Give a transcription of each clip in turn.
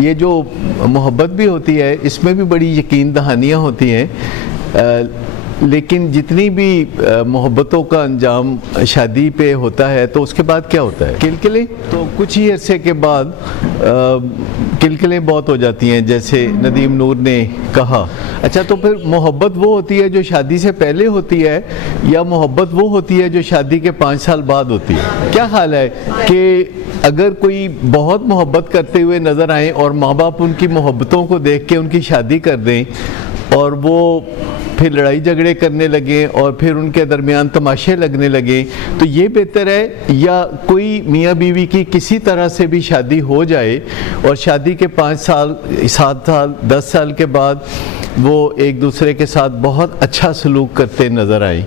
ये जो मोहब्बत भी होती है इसमें भी बड़ी यकीन दहानियाँ होती हैं, लेकिन जितनी भी मोहब्बतों का अंजाम शादी पे होता है तो उसके बाद क्या होता है? किलकिलें। तो कुछ ही अरसे के बाद किलकिलें बहुत हो जाती हैं, जैसे नदीम नूर ने कहा। अच्छा, तो फिर मोहब्बत वो होती है जो शादी से पहले होती है या मोहब्बत वो होती है जो शादी के 5 साल बाद होती है? क्या ख्याल है कि अगर कोई बहुत मोहब्बत करते हुए नज़र आए और माँ बाप उनकी मोहब्बतों को देख के उनकी शादी कर दें और वो फिर लड़ाई झगड़े करने लगे और फिर उनके दरमियान तमाशे लगने लगे, तो ये बेहतर है या कोई मियाँ बीवी की किसी तरह से भी शादी हो जाए और शादी के 5 साल 7 साल 10 साल के बाद वो एक दूसरे के साथ बहुत अच्छा सलूक करते नज़र आए,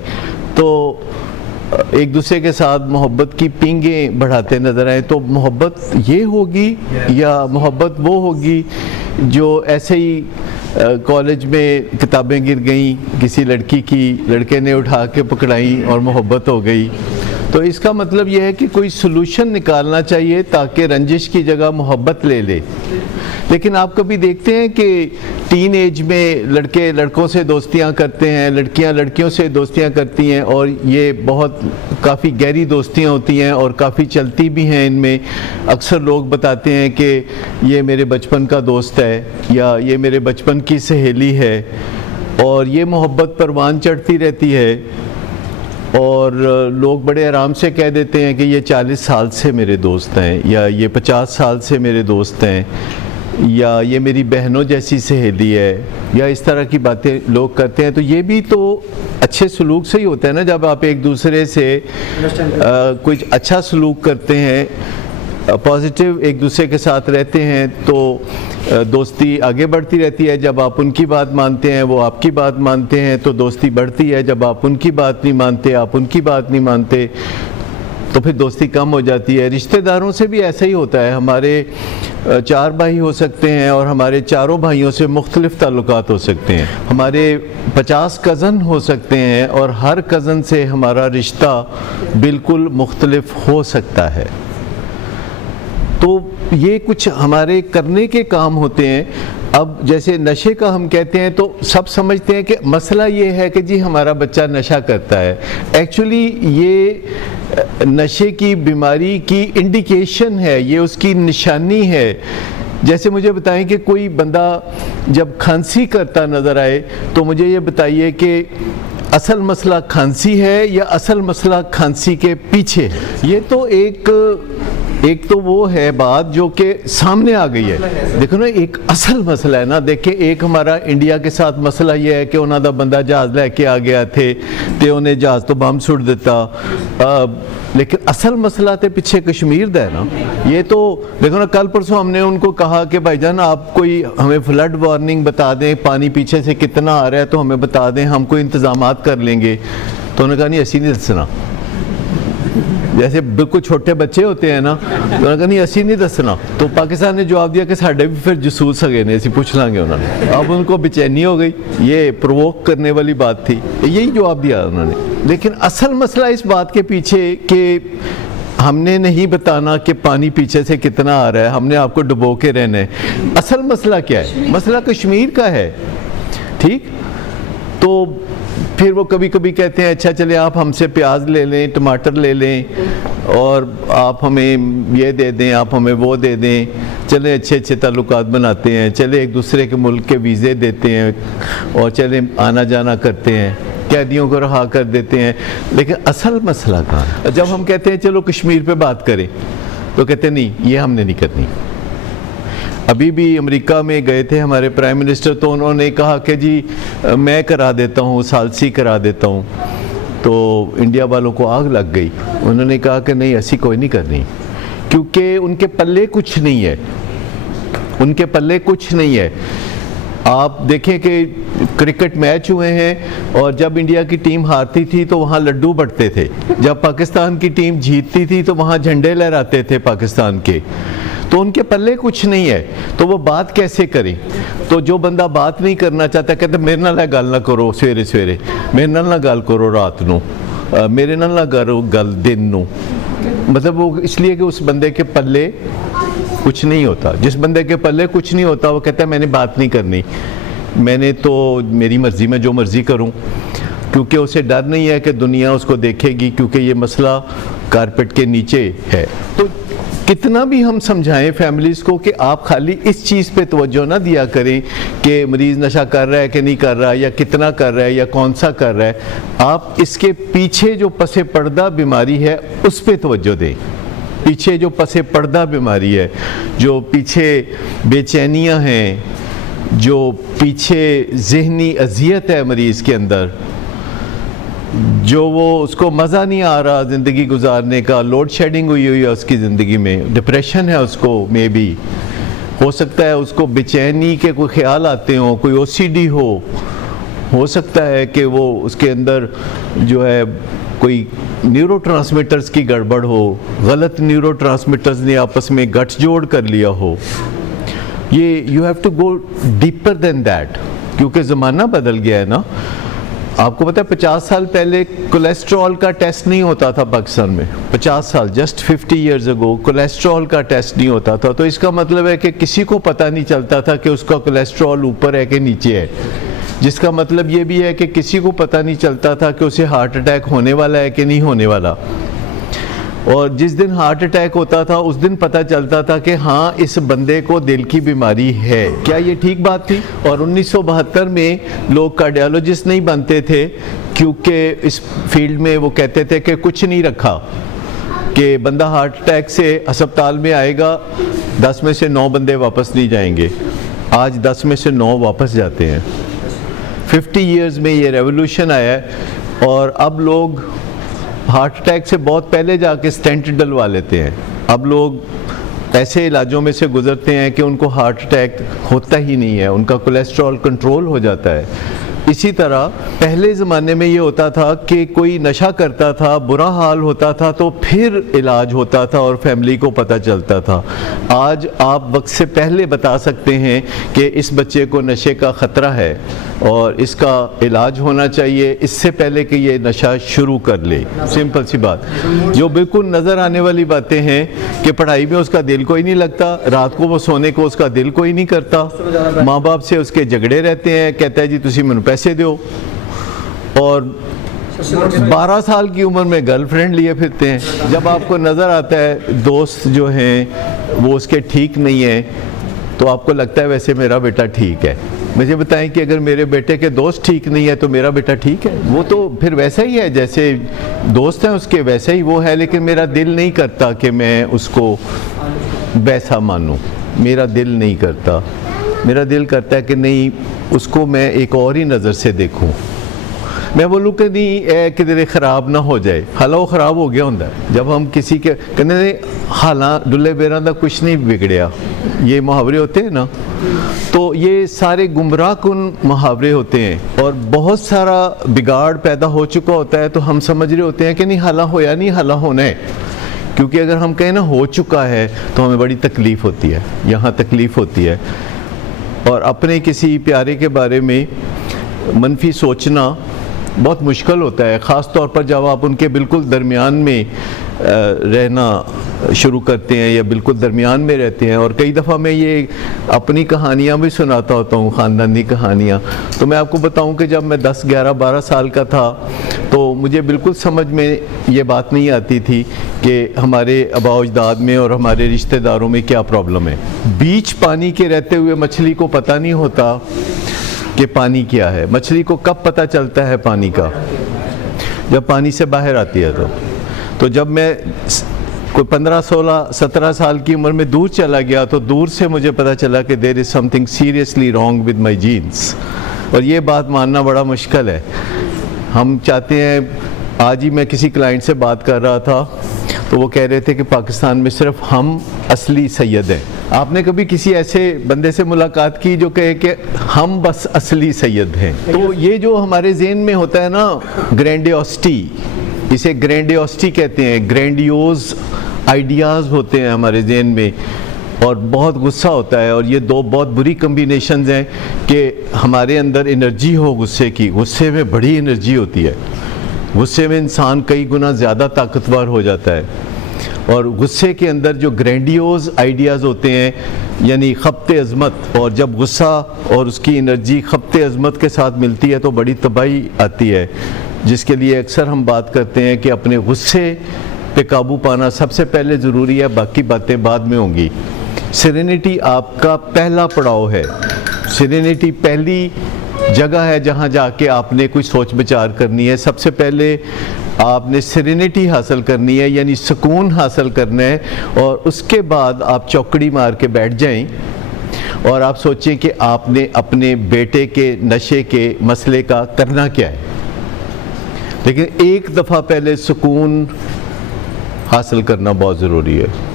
तो एक दूसरे के साथ मोहब्बत की पींगें बढ़ाते नज़र आए, तो मोहब्बत ये होगी या मोहब्बत वो होगी जो ऐसे ही कॉलेज में किताबें गिर गईं किसी लड़की की, लड़के ने उठा के पकड़ाई और मोहब्बत हो गई? तो इसका मतलब यह है कि कोई सलूशन निकालना चाहिए ताकि रंजिश की जगह मोहब्बत ले ले। लेकिन आप कभी देखते हैं कि टीन एज में लड़के लड़कों से दोस्तियां करते हैं, लड़कियां लड़कियों से दोस्तियां करती हैं और ये बहुत काफ़ी गहरी दोस्तियां होती हैं और काफ़ी चलती भी हैं इनमें। अक्सर लोग बताते हैं कि ये मेरे बचपन का दोस्त है या ये मेरे बचपन की सहेली है, और ये मोहब्बत परवान चढ़ती रहती है और लोग बड़े आराम से कह देते हैं कि ये 40 साल से मेरे दोस्त हैं या ये 50 साल से मेरे दोस्त हैं या ये मेरी बहनों जैसी सहेली है, या इस तरह की बातें लोग करते हैं। तो ये भी तो अच्छे सलूक से ही होता है ना, जब आप एक दूसरे से कुछ अच्छा सलूक करते हैं, पॉजिटिव एक दूसरे के साथ रहते हैं, तो दोस्ती आगे बढ़ती रहती है। जब आप उनकी बात मानते हैं वो आपकी बात मानते हैं तो दोस्ती बढ़ती है। जब आप उनकी बात नहीं मानते, आप उनकी बात नहीं मानते, तो फिर दोस्ती कम हो जाती है। रिश्तेदारों से भी ऐसा ही होता है। हमारे 4 भाई हो सकते हैं और हमारे चारों भाइयों से मुख्तलिफ ताल्लुकात हो सकते हैं। हमारे 50 कज़न हो सकते हैं और हर कज़न से हमारा रिश्ता बिल्कुल मुख्तलिफ हो सकता है। तो ये कुछ हमारे करने के काम होते हैं। अब जैसे नशे का हम कहते हैं तो सब समझते हैं कि मसला ये है कि जी हमारा बच्चा नशा करता है। एक्चुअली ये नशे की बीमारी की इंडिकेशन है, ये उसकी निशानी है। जैसे मुझे बताएं कि कोई बंदा जब खांसी करता नज़र आए तो मुझे ये बताइए कि असल मसला खांसी है या असल मसला खांसी के पीछे है। ये तो एक तो वो है बात जो कि सामने आ गई है। देखो ना, एक असल मसला है ना। देखिए, एक हमारा इंडिया के साथ मसला ये है कि उन्होंने दा बंदा जहाज़ लेके आ गया थे तो उन्हें जहाज़ तो बम सुट देता, लेकिन असल मसला तो पीछे कश्मीर दा है ना। ये तो देखो ना, कल परसों हमने उनको कहा कि भाईजान आप कोई हमें फ्लड वार्निंग बता दें, पानी पीछे से कितना आ रहा है तो हमें बता दें, हम कोई इंतजामात कर लेंगे। तो उन्होंने कहा नहीं असी नहीं दसना। जैसे बिल्कुल छोटे बच्चे होते हैं ना, उन्होंने कहा नहीं असी नहीं दसना। तो पाकिस्तान ने जवाब दिया कि साढ़े भी फिर जसूस सके ने, असी पूछ लांगे उन्होंने। अब उनको बेचैनी हो गई, ये प्रोवोक करने वाली बात थी, यही जवाब दिया उन्होंने। लेकिन असल मसला इस बात के पीछे कि हमने नहीं बताना कि पानी पीछे से कितना आ रहा है, हमने आपको डुबो के रहना है। असल मसला क्या है? मसला कश्मीर का है, ठीक। तो फिर वो कभी कभी कहते हैं अच्छा चले आप हमसे प्याज ले लें, टमाटर ले लें और आप हमें ये दे दें, आप हमें वो दे दें, चले अच्छे अच्छे ताल्लुकात बनाते हैं, चले एक दूसरे के मुल्क के वीज़े देते हैं और चले आना जाना करते हैं, कैदियों को रहा कर देते हैं। लेकिन असल मसला कहाँ है? जब हम कहते हैं चलो कश्मीर पे बात करें तो कहते नहीं, ये हमने नहीं करनी। अभी भी अमेरिका में गए थे हमारे प्राइम मिनिस्टर, तो उन्होंने कहा कि जी मैं करा देता हूँ, सालसी करा देता हूँ। तो इंडिया वालों को आग लग गई। उन्होंने कहा कि नहीं ऐसी कोई नहीं करनी, क्योंकि उनके पल्ले कुछ नहीं है, उनके पल्ले कुछ नहीं है। आप देखें कि क्रिकेट मैच हुए हैं और जब इंडिया की टीम हारती थी तो वहाँ लड्डू बंटते थे, जब पाकिस्तान की टीम जीतती थी तो वहाँ झंडे लहराते थे पाकिस्तान के। तो उनके पल्ले कुछ नहीं है, तो वो बात कैसे करें? तो जो बंदा बात नहीं करना चाहता कहते मेरे नाल गल ना करो सवेरे सवेरे, मेरे नाल ना गल करो रात नू, मेरे नाल ना करो गल दिन नू। मतलब वो इसलिए कि उस बंदे के पल्ले कुछ नहीं होता। जिस बंदे के पल्ले कुछ नहीं होता वो कहता है मैंने बात नहीं करनी, मैंने तो मेरी मर्ज़ी में जो मर्ज़ी करूं, क्योंकि उसे डर नहीं है कि दुनिया उसको देखेगी, क्योंकि ये मसला कारपेट के नीचे है। तो कितना भी हम समझाएं फैमिलीज़ को कि आप खाली इस चीज़ पे तवज्जो ना दिया करें कि मरीज़ नशा कर रहा है कि नहीं कर रहा, या कितना कर रहा है या कौन सा कर रहा है, आप इसके पीछे जो पसे पर्दा बीमारी है उस पे तवज्जो दें। पीछे जो पसे पर्दा बीमारी है, जो पीछे बेचैनियाँ हैं, जो पीछे ज़हनी अजियत है मरीज़ के अंदर, जो वो उसको मज़ा नहीं आ रहा ज़िंदगी गुजारने का, लोड शेडिंग हुई है उसकी ज़िंदगी में, डिप्रेशन है उसको, मे बी हो सकता है उसको बेचैनी के कोई ख्याल आते हों, कोई OCD हो सकता है कि वो उसके अंदर जो है कोई न्यूरोट्रांसमीटर्स की गड़बड़ हो, गलत न्यूरोट्रांसमीटर्स ने आपस में गठजोड़ कर लिया हो। ये you have to go deeper than that, क्योंकि ज़माना बदल गया है ना। आपको पता है 50 साल पहले कोलेस्ट्रॉल का टेस्ट नहीं होता था पाकिस्तान में। 50 साल, जस्ट 50 ईयर्स अगो कोलेस्ट्रॉल का टेस्ट नहीं होता था। तो इसका मतलब है कि किसी को पता नहीं चलता था कि उसका कोलेस्ट्रॉल ऊपर है कि नीचे है, जिसका मतलब ये भी है कि किसी को पता नहीं चलता था कि उसे हार्ट अटैक होने वाला है कि नहीं होने वाला। और जिस दिन हार्ट अटैक होता था उस दिन पता चलता था कि हाँ इस बंदे को दिल की बीमारी है। क्या ये ठीक बात थी? और 1972 में लोग कार्डियोलॉजिस्ट नहीं बनते थे, क्योंकि इस फील्ड में वो कहते थे कि कुछ नहीं रखा, कि बंदा हार्ट अटैक से अस्पताल में आएगा, 10 में से 9 बंदे वापस नहीं जाएंगे। आज 10 में से 9 वापस जाते हैं। 50 ईयर्स में ये रेवोल्यूशन आया है, और अब लोग हार्ट अटैक से बहुत पहले जाके स्टेंट डलवा लेते हैं। अब लोग ऐसे इलाजों में से गुजरते हैं कि उनको हार्ट अटैक होता ही नहीं है, उनका कोलेस्ट्रॉल कंट्रोल हो जाता है। इसी तरह पहले ज़माने में ये होता था कि कोई नशा करता था, बुरा हाल होता था, तो फिर इलाज होता था और फैमिली को पता चलता था। आज आप वक्त से पहले बता सकते हैं कि इस बच्चे को नशे का ख़तरा है और इसका इलाज होना चाहिए, इससे पहले कि ये नशा शुरू कर ले। सिंपल सी बात, जो बिल्कुल नज़र आने वाली बातें हैं कि पढ़ाई में उसका दिल कोई नहीं लगता, रात को वो सोने को उसका दिल कोई नहीं करता, माँ बाप से उसके झगड़े रहते हैं, कहता है जी तुसी मैनू पैसे दो, और 12 साल की उम्र में गर्लफ्रेंड लिए फिरते हैं। जब आपको नज़र आता है दोस्त जो हैं वो उसके ठीक नहीं है, तो आपको लगता है वैसे मेरा बेटा ठीक है। मुझे बताएं कि अगर मेरे बेटे के दोस्त ठीक नहीं है तो मेरा बेटा ठीक है? वो तो फिर वैसा ही है, जैसे दोस्त हैं उसके वैसे ही वो है, लेकिन मेरा दिल नहीं करता कि मैं उसको वैसा मानूं। मेरा दिल नहीं करता, मेरा दिल करता है कि नहीं, उसको मैं एक और ही नज़र से देखूं। मैं बोलूँ कि नहीं किधरे ख़राब ना हो जाए, हाला वो ख़राब हो गया होता है। जब हम किसी के कहने हाला डुले बेरा दा कुछ नहीं बिगड़िया, ये मुहावरे होते हैं ना, तो ये सारे गुमराह कुन मुहावरे होते हैं, और बहुत सारा बिगाड़ पैदा हो चुका होता है। तो हम समझ रहे होते हैं कि नहीं हाला होया नहीं, हाला होना है, क्योंकि अगर हम कहें ना हो चुका है तो हमें बड़ी तकलीफ़ होती है, यहाँ तकलीफ़ होती है। और अपने किसी प्यारे के बारे में मनफी सोचना बहुत मुश्किल होता है, ख़ास तौर पर जब आप उनके बिल्कुल दरमियान में रहना शुरू करते हैं या बिल्कुल दरमियान में रहते हैं। और कई दफ़ा मैं ये अपनी कहानियाँ भी सुनाता होता हूँ, ख़ानदानी कहानियाँ। तो मैं आपको बताऊँ कि जब मैं 10, 11, 12 साल का था तो मुझे बिल्कुल समझ में ये बात नहीं आती थी कि हमारे आबा अजदाद में और हमारे रिश्तेदारों में क्या प्रॉब्लम है। बीच पानी के रहते हुए मछली को पता नहीं होता कि पानी क्या है। मछली को कब पता चलता है पानी का? जब पानी से बाहर आती है। तो जब मैं कोई 15, 16, 17 साल की उम्र में दूर चला गया तो दूर से मुझे पता चला कि there is something seriously wrong with my genes. और ये बात मानना बड़ा मुश्किल है। हम चाहते हैं, आज ही मैं किसी क्लाइंट से बात कर रहा था तो वो कह रहे थे कि पाकिस्तान में सिर्फ हम असली सैयद हैं। आपने कभी किसी ऐसे बंदे से मुलाकात की जो कहे कि हम बस असली सैयद हैं? तो ये जो हमारे ज़हन में होता है ना, ग्रैंडियोसिटी, इसे ग्रैंडियोसिटी कहते हैं, ग्रैंडियोज आइडियाज़ होते हैं हमारे जहन में, और बहुत गुस्सा होता है। और ये दो बहुत बुरी कम्बिनेशंस हैं कि हमारे अंदर एनर्जी हो गुस्से की, गुस्से में बड़ी एनर्जी होती है, गुस्से में इंसान कई गुना ज़्यादा ताकतवर हो जाता है। और गुस्से के अंदर जो ग्रैंडियोज आइडियाज़ होते हैं, यानी खप्ते अज़मत, और जब गुस्सा और उसकी एनर्जी खप्ते अज़मत के साथ मिलती है तो बड़ी तबाही आती है, जिसके लिए अक्सर हम बात करते हैं कि अपने गुस्से पे काबू पाना सबसे पहले ज़रूरी है, बाकी बातें बाद में होंगी। सेरेनिटी आपका पहला पड़ाव है। सेरेनिटी पहली जगह है जहाँ जाके आपने कोई सोच विचार करनी है। सबसे पहले आपने सेरेनिटी हासिल करनी है, यानी सुकून हासिल करना है, और उसके बाद आप चौकड़ी मार के बैठ जाएं और आप सोचें कि आपने अपने बेटे के नशे के मसले का करना क्या है। लेकिन एक दफ़ा पहले सुकून हासिल करना बहुत ज़रूरी है।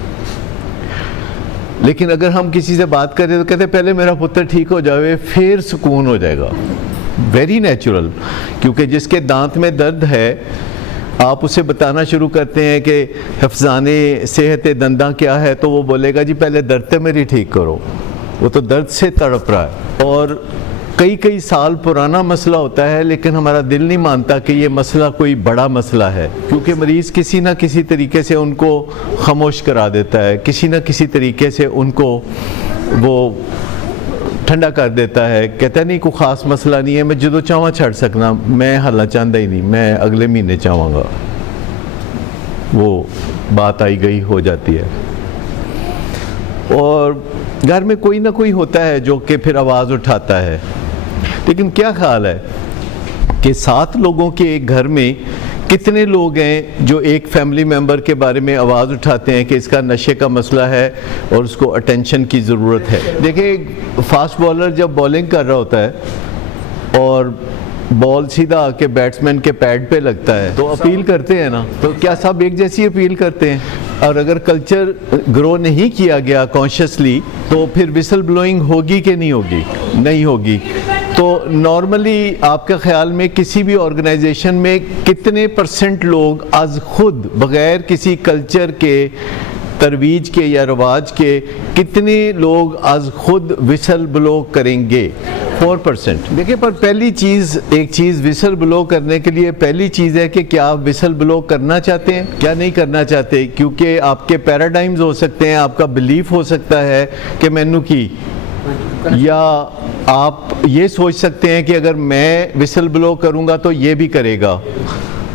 लेकिन अगर हम किसी से बात करें तो कहते हैं पहले मेरा पुत्र ठीक हो जाए फिर सुकून हो जाएगा। वेरी नेचुरल, क्योंकि जिसके दांत में दर्द है आप उसे बताना शुरू करते हैं कि हिफ्ज़ाने सेहत दंदा क्या है, तो वो बोलेगा जी पहले दर्द मेरी ठीक करो। वो तो दर्द से तड़प रहा है और कई साल पुराना मसला होता है, लेकिन हमारा दिल नहीं मानता कि ये मसला कोई बड़ा मसला है, क्योंकि मरीज़ किसी ना किसी तरीके से उनको खामोश करा देता है, किसी ना किसी तरीके से उनको वो ठंडा कर देता है। कहता है नहीं कोई ख़ास मसला नहीं है, मैं जो चाहवा छड़ सकना, मैं हल्ला चाहता ही नहीं, मैं अगले महीने चाहूँगा। वो बात आई गई हो जाती है। और घर में कोई ना कोई होता है जो कि फिर आवाज़ उठाता है। लेकिन क्या ख्याल है कि 7 लोगों के एक घर में कितने लोग हैं जो एक फैमिली मेंबर के बारे में आवाज़ उठाते हैं कि इसका नशे का मसला है और उसको अटेंशन की ज़रूरत है। देखिए, फास्ट बॉलर जब बॉलिंग कर रहा होता है और बॉल सीधा आके बैट्समैन के पैड पे लगता है तो अपील करते हैं ना, तो क्या सब एक जैसी अपील करते हैं? और अगर कल्चर ग्रो नहीं किया गया कॉन्शियसली तो फिर विसल ब्लोइंग होगी कि नहीं होगी? नहीं होगी। तो नॉर्मली आपके ख्याल में किसी भी ऑर्गेनाइजेशन में कितने % लोग आज खुद बग़ैर किसी कल्चर के तरवीज के या रवाज के कितने लोग आज खुद विसल ब्लो करेंगे? 4%। देखिए, पर पहली चीज़, एक चीज़ विसल ब्लो करने के लिए पहली चीज़ है कि क्या आप विसल ब्लो करना चाहते हैं, क्या नहीं करना चाहते, क्योंकि आपके पैराडाइम्स हो सकते हैं, आपका बिलीफ हो सकता है कि मैनू की, या आप ये सोच सकते हैं कि अगर मैं विसल ब्लो करूँगा तो ये भी करेगा,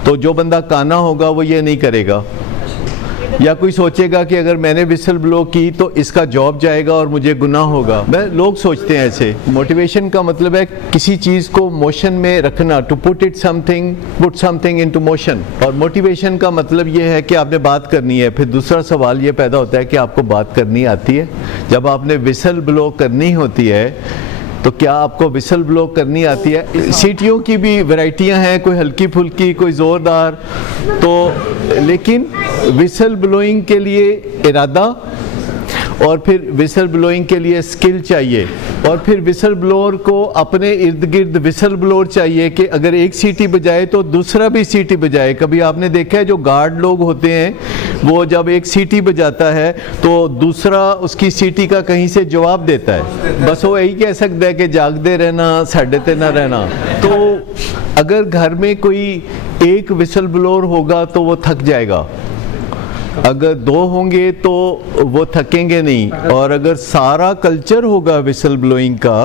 तो जो बंदा काना होगा वो ये नहीं करेगा। या कोई सोचेगा कि अगर मैंने विसल ब्लो की तो इसका जॉब जाएगा और मुझे गुनाह होगा। लोग सोचते हैं ऐसे। मोटिवेशन का मतलब है किसी चीज़ को मोशन में रखना, to put something into motion. और मोटिवेशन का मतलब ये है कि आपने बात करनी है। फिर दूसरा सवाल ये पैदा होता है कि आपको बात करनी आती है। जब आपने विसल ब्लो करनी होती है तो क्या आपको विसल ब्लो करनी आती है? सीटियों की भी वैरायटियां हैं, कोई हल्की फुल्की, कोई ज़ोरदार। तो लेकिन विसल ब्लोइंग के लिए इरादा और फिर विसल ब्लोइंग के लिए स्किल चाहिए, और फिर विसल ब्लोअर को अपने इर्द गिर्द विसल ब्लोअर चाहिए कि अगर एक सीटी बजाए तो दूसरा भी सीटी बजाए। कभी आपने देखा है जो गार्ड लोग होते हैं वो जब एक सीटी बजाता है तो दूसरा उसकी सीटी का कहीं से जवाब देता है, बस वो यही कह सकता है कि जागते रहना, साढ़े ते ना रहना। तो अगर घर में कोई एक विसल ब्लोअर होगा तो वो थक जाएगा, अगर 2 होंगे तो वो थकेंगे नहीं। और अगर सारा कल्चर होगा विसल ब्लोइंग का,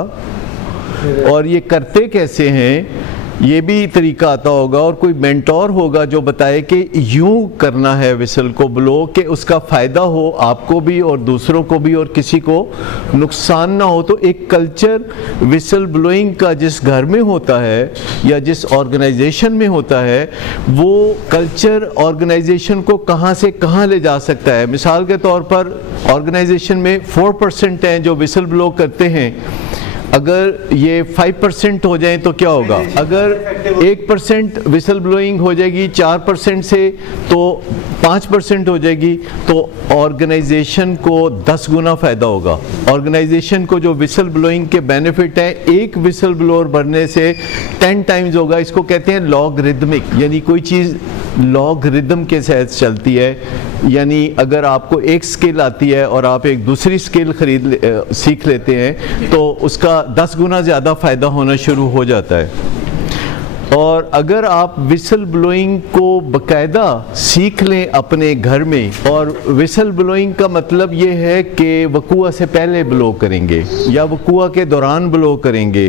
और ये करते कैसे हैं ये भी तरीका आता होगा, और कोई मेंटोर होगा जो बताए कि यूं करना है विसल को ब्लो कि उसका फ़ायदा हो आपको भी और दूसरों को भी और किसी को नुकसान ना हो। तो एक कल्चर विसल ब्लोइंग का जिस घर में होता है या जिस ऑर्गेनाइजेशन में होता है, वो कल्चर ऑर्गेनाइजेशन को कहाँ से कहाँ ले जा सकता है। मिसाल के तौर पर ऑर्गेनाइजेशन में 4% हैं जो विसल ब्लो करते हैं, अगर ये 5% हो जाए तो क्या होगा? अगर 1% विसल ब्लोइंग हो जाएगी 4% से तो 5% हो जाएगी, तो ऑर्गेनाइजेशन को 10 गुना फ़ायदा होगा। ऑर्गेनाइजेशन को जो विसल ब्लोइंग के बेनिफिट है, एक विसल ब्लोअर भरने से 10 टाइम्स होगा। इसको कहते हैं लॉगरिदमिक, यानी कोई चीज़ लॉगरिदम के साथ चलती है। यानी अगर आपको एक स्किल आती है और आप एक दूसरी स्किल सीख लेते हैं तो उसका 10 गुना ज़्यादा फ़ायदा होना शुरू हो जाता है। और अगर आप विसल ब्लोइंग को बकायदा सीख लें अपने घर में, और विसल ब्लोइंग का मतलब ये है कि वक़ुआ से पहले ब्लो करेंगे या वक़ुआ के दौरान ब्लो करेंगे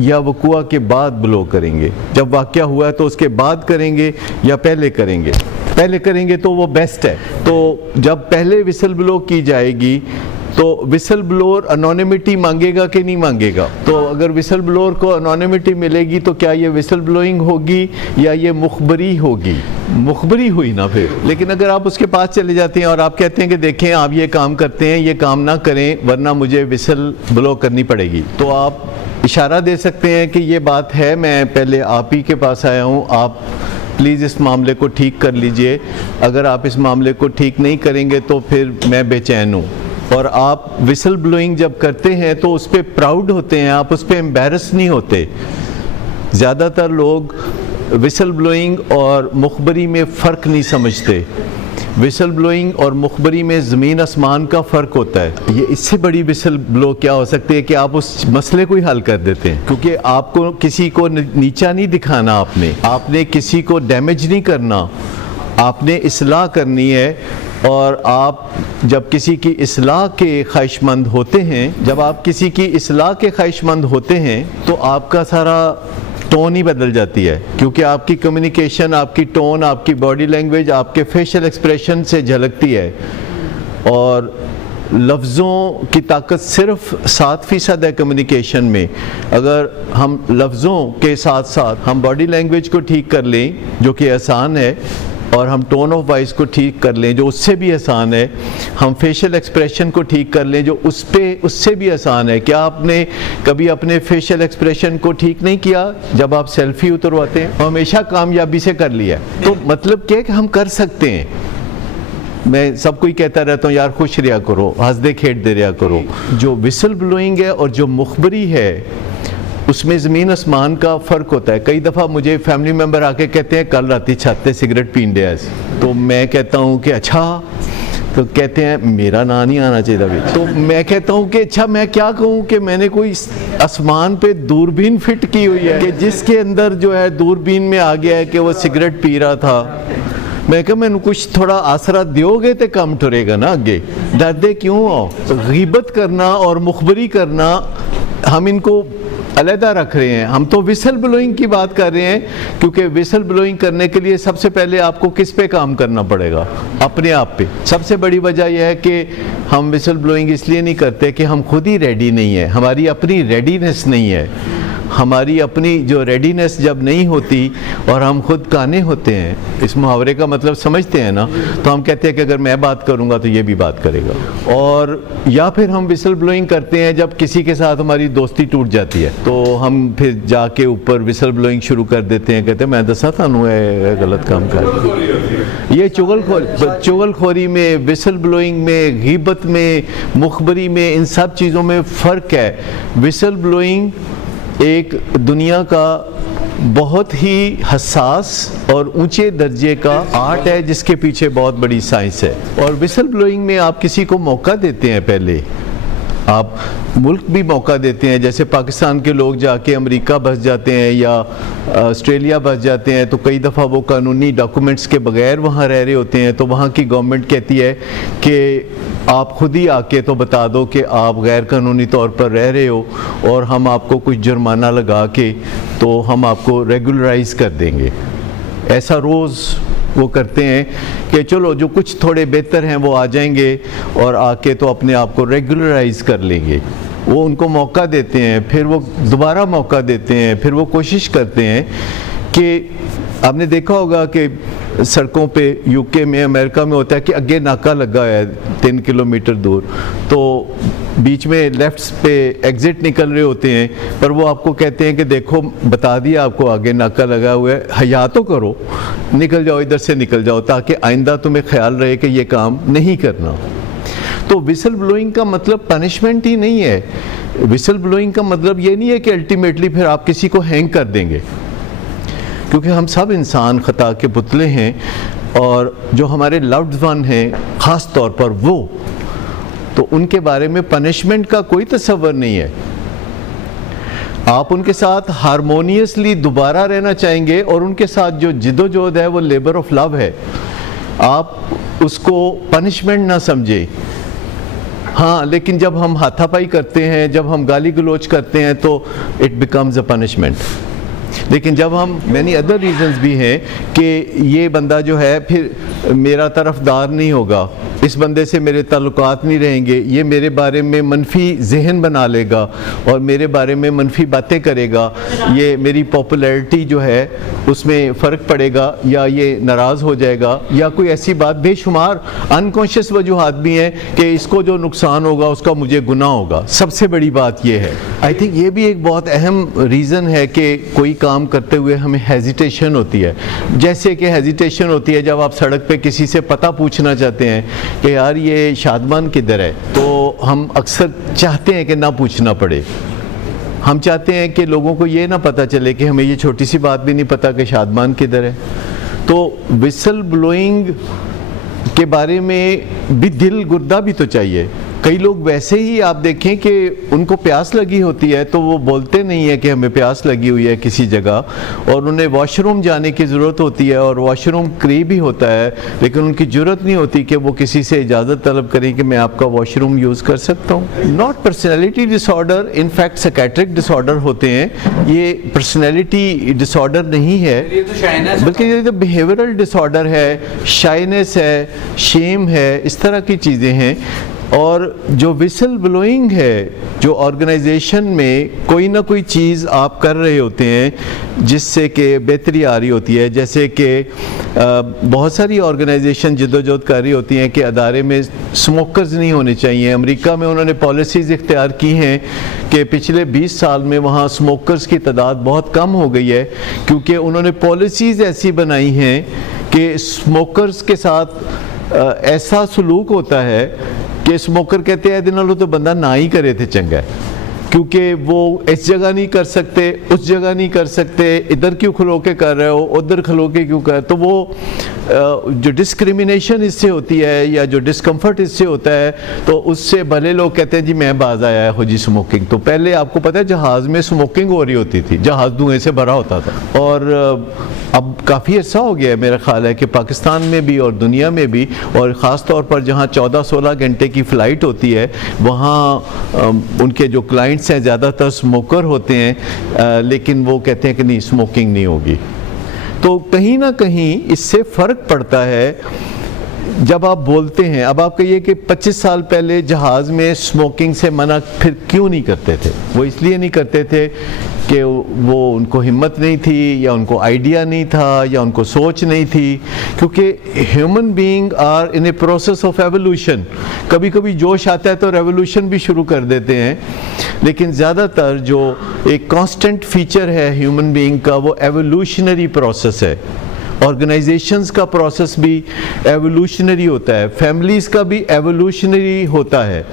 या वक़ुआ के बाद ब्लो करेंगे। जब वाक़या हुआ है तो उसके बाद करेंगे या पहले करेंगे। पहले करेंगे तो वो बेस्ट है। तो जब पहले विसल ब्लो की जाएगी तो विसल ब्लोअर अनोनिमिटी मांगेगा कि नहीं मांगेगा? तो अगर विसल ब्लोअर को अनोनिमिटी मिलेगी तो क्या ये विसल ब्लोइंग होगी या ये मुखबरी होगी? मुखबरी हुई ना फिर। लेकिन अगर आप उसके पास चले जाते हैं और आप कहते हैं कि देखें आप ये काम करते हैं, ये काम ना करें वरना मुझे विसल ब्लो करनी पड़ेगी, तो आप इशारा दे सकते हैं कि ये बात है, मैं पहले आप ही के पास आया हूँ, आप प्लीज़ इस मामले को ठीक कर लीजिए। अगर आप इस मामले को ठीक नहीं करेंगे तो फिर मैं बेचैन हूँ। और आप विसल ब्लोइंग जब करते हैं तो उस पर प्राउड होते हैं, आप उस पर एम्बैरस नहीं होते। ज़्यादातर लोग विसल ब्लोइंग और मुखबरी में फ़र्क नहीं समझते। विसल ब्लोइंग और मुखबरी में ज़मीन आसमान का फ़र्क होता है। ये इससे बड़ी विसल ब्लो क्या हो सकती है कि आप उस मसले को ही हल कर देते हैं, क्योंकि आपको किसी को नीचा नहीं दिखाना, आपने किसी को डैमेज नहीं करना, आपने इस्लाह करनी है। और आप जब किसी की इस्लाह के ख्वाहिशमंद होते हैं, जब आप किसी की इस्लाह के ख्वाहिशमंद होते हैं तो आपका सारा टोन ही बदल जाती है, क्योंकि आपकी कम्युनिकेशन, आपकी टोन, आपकी बॉडी लैंग्वेज, आपके फेशियल एक्सप्रेशन से झलकती है। और लफ्ज़ों की ताकत सिर्फ 7% है कम्युनिकेशन में। अगर हम लफ्ज़ों के साथ साथ हम बॉडी लैंग्वेज को ठीक कर लें जो कि आसान है, और हम टोन ऑफ वॉइस को ठीक कर लें जो उससे भी आसान है, हम फेशियल एक्सप्रेशन को ठीक कर लें जो उससे भी आसान है। क्या आपने कभी अपने फेशियल एक्सप्रेशन को ठीक नहीं किया जब आप सेल्फी उतरवाते हैं? हमेशा कामयाबी से कर लिया। तो मतलब क्या है कि हम कर सकते हैं। मैं सबको ही कहता रहता हूँ यार खुश रहा करो, हंस दे खेट दे रहा करो। जो विसल ब्लोइंग है और जो मुखबरी है उसमें ज़मीन आसमान का फ़र्क होता है। कई दफ़ा मुझे फैमिली मेम्बर आके कहते हैं कल राती छत पे सिगरेट पीन दिया, तो मैं कहता हूँ कि अच्छा, तो कहते हैं मेरा ना नहीं आना चाहिए भी। तो मैं कहता हूँ कि अच्छा मैं क्या कहूँ कि मैंने कोई आसमान पे दूरबीन फिट की हुई है कि जिसके अंदर जो है दूरबीन में आ गया है कि वो सिगरेट पी रहा था। मैं कहा मैंने कुछ थोड़ा आसरा दियोगे तो कम टुरेगा ना आगे, डरदे क्यों हो? गीबत करना और मुखबरी करना हम इनको अलहदा रख रहे हैं। हम तो विसल ब्लोइंग की बात कर रहे हैं, क्योंकि विसल ब्लोइंग करने के लिए सबसे पहले आपको किस पे काम करना पड़ेगा? अपने आप पे। सबसे बड़ी वजह यह है कि हम विसल ब्लोइंग इसलिए नहीं करते कि हम खुद ही रेडी नहीं है, हमारी अपनी रेडीनेस नहीं है। हमारी अपनी जो रेडीनेस जब नहीं होती और हम खुद काने होते हैं, इस मुहावरे का मतलब समझते हैं ना, तो हम कहते हैं कि अगर मैं बात करूंगा तो ये भी बात करेगा। और या फिर हम विसल ब्लोइंग करते हैं जब किसी के साथ हमारी दोस्ती टूट जाती है, तो हम फिर जाके ऊपर विसल ब्लोइंग शुरू कर देते हैं, कहते हैं मैं दसा थानू गलत काम कर। ये चुगलखोरी में, विसल ब्लोइंग में, गीबत में, मुखबरी में, इन सब चीज़ों में फ़र्क है। विसल ब्लोइंग एक दुनिया का बहुत ही हसास और ऊंचे दर्जे का आर्ट है जिसके पीछे बहुत बड़ी साइंस है। और विसल ब्लोइंग में आप किसी को मौका देते हैं, पहले आप मुल्क भी मौका देते हैं। जैसे पाकिस्तान के लोग जाके अमेरिका बस जाते हैं या ऑस्ट्रेलिया बस जाते हैं, तो कई दफ़ा वो कानूनी डॉक्यूमेंट्स के बगैर वहाँ रह रहे होते हैं, तो वहाँ की गवर्नमेंट कहती है कि आप खुद ही आके तो बता दो कि आप गैर कानूनी तौर पर रह रहे हो और हम आपको कुछ जुर्माना लगा के तो हम आपको रेगुलराइज कर देंगे। ऐसा रोज़ वो करते हैं कि चलो जो कुछ थोड़े बेहतर हैं वो आ जाएंगे और आके तो अपने आप को रेगुलराइज कर लेंगे। वो उनको मौका देते हैं, फिर वो दोबारा मौका देते हैं, फिर वो कोशिश करते हैं कि आपने देखा होगा कि सड़कों पे यूके में, अमेरिका में होता है कि आगे नाका लगा है 3 किलोमीटर दूर, तो बीच में लेफ्ट पे एग्ज़िट निकल रहे होते हैं, पर वो आपको कहते हैं कि देखो बता दिया आपको आगे नाका लगा हुआ है, हया तो करो, निकल जाओ, इधर से निकल जाओ, ताकि आइंदा तुम्हें ख्याल रहे कि ये काम नहीं करना। तो विसल ब्लोइंग का मतलब पनिशमेंट ही नहीं है। विसल ब्लोइंग का मतलब ये नहीं है कि अल्टीमेटली फिर आप किसी को हैंग कर देंगे, क्योंकि हम सब इंसान खता के पुतले हैं और जो हमारे लव्ड वन हैं ख़ास तौर पर वो, तो उनके बारे में पनिशमेंट का कोई तसव्वुर नहीं है। आप उनके साथ हारमोनियसली दोबारा रहना चाहेंगे और उनके साथ जो जिद्दोजहद है वो लेबर ऑफ लव है, आप उसको पनिशमेंट ना समझे। हाँ, लेकिन जब हम हाथापाई करते हैं, जब हम गाली गलोच करते हैं तो इट बिकम्स अ पनिशमेंट। लेकिन जब हम मैनी अदर रीजंस भी हैं कि ये बंदा जो है फिर मेरा तरफदार नहीं होगा, इस बंदे से मेरे ताल्लुकात नहीं रहेंगे, ये मेरे बारे में मनफी जहन बना लेगा और मेरे बारे में मनफी बातें करेगा, ये मेरी पॉपुलैरिटी जो है उसमें फ़र्क पड़ेगा, या ये नाराज़ हो जाएगा, या कोई ऐसी बात, बेशुमार अनकॉन्शियस वजूहात भी हैं कि इसको जो नुकसान होगा उसका मुझे गुनाह होगा। सबसे बड़ी बात ये है, आई थिंक ये भी एक बहुत अहम रीज़न है कि कोई काम करते हुए हमें हेजिटेशन होती है। जैसे कि हेजिटेशन होती है जब आप सड़क पे किसी से पता पूछना चाहते हैं कि यार ये शादमान किधर है, तो हम अक्सर चाहते हैं कि ना पूछना पड़े। हम चाहते हैं कि लोगों को ये ना पता चले कि हमें ये छोटी सी बात भी नहीं पता कि शादमान किधर है। तो विसल ब्लोइंग के बारे में भी दिल गुर्दा भी तो चाहिए। कई लोग वैसे ही आप देखें कि उनको प्यास लगी होती है तो वो बोलते नहीं है कि हमें प्यास लगी हुई है किसी जगह, और उन्हें वॉशरूम जाने की ज़रूरत होती है और वॉशरूम करीब ही होता है, लेकिन उनकी ज़रूरत नहीं होती कि वो किसी से इजाज़त तलब करें कि मैं आपका वॉशरूम यूज़ कर सकता हूँ। Not personality disorder, in fact psychiatric disorder होते हैं, ये पर्सनैलिटी डिसऑर्डर नहीं है, बल्कि ये तो बिहेवियरल डिसऑर्डर है, शाइनेस है, शेम है, इस तरह की चीज़ें हैं। और जो विसल ब्लोइंग है, जो ऑर्गेनाइजेशन में कोई ना कोई चीज़ आप कर रहे होते हैं जिससे कि बेहतरी आ रही होती है, जैसे कि बहुत सारी ऑर्गेनाइजेशन जिद्दोजहद कर रही होती हैं कि अदारे में स्मोकर्स नहीं होने चाहिए। अमेरिका में उन्होंने पॉलिसीज़ इख्तियार की हैं कि पिछले 20 साल में वहाँ स्मोकर्स की तादाद बहुत कम हो गई है, क्योंकि उन्होंने पॉलिसीज़ ऐसी बनाई हैं कि स्मोकर्स के साथ ऐसा सलूक होता है कि स्मोकर कहते हैं दिन तो बंदा ना ही करे थे चंगा है, क्योंकि वो इस जगह नहीं कर सकते, उस जगह नहीं कर सकते, इधर क्यों खलो के कर रहे हो, उधर खलो के क्यों कर, तो वो जो डिस्क्रिमिनेशन इससे होती है या जो डिस्कम्फर्ट इससे होता है, तो उससे भले लोग कहते हैं जी मैं बाज आया हो जी स्मोकिंग। तो पहले आपको पता है जहाज़ में स्मोकिंग हो रही होती थी, जहाज़ धुएं से भरा होता था, और अब काफ़ी अर्सा हो गया है मेरा ख्याल है कि पाकिस्तान में भी और दुनिया में भी, और ख़ास तौर पर जहाँ 14-16 घंटे की फ़्लाइट होती है वहाँ उनके जो क्लाइंट्स हैं ज़्यादातर स्मोकर होते हैं, लेकिन वो कहते हैं कि नहीं स्मोकिंग नहीं होगी। तो कहीं ना कहीं इससे फ़र्क पड़ता है जब आप बोलते हैं। अब आप कहिए कि 25 साल पहले जहाज़ में स्मोकिंग से मना फिर क्यों नहीं करते थे? वो इसलिए नहीं करते थे कि वो उनको हिम्मत नहीं थी, या उनको आइडिया नहीं था, या उनको सोच नहीं थी, क्योंकि human being are in a process of evolution. कभी कभी जोश आता है तो रेवोल्यूशन भी शुरू कर देते हैं, लेकिन ज़्यादातर जो एक कांस्टेंट फीचर है ह्यूमन बीइंग का वो एवोल्यूशनरी प्रोसेस है। ऑर्गेनाइजेशंस का प्रोसेस भी एवोल्यूशनरी होता है, फैमिलीज़ का भी एवोल्यूशनरी होता है।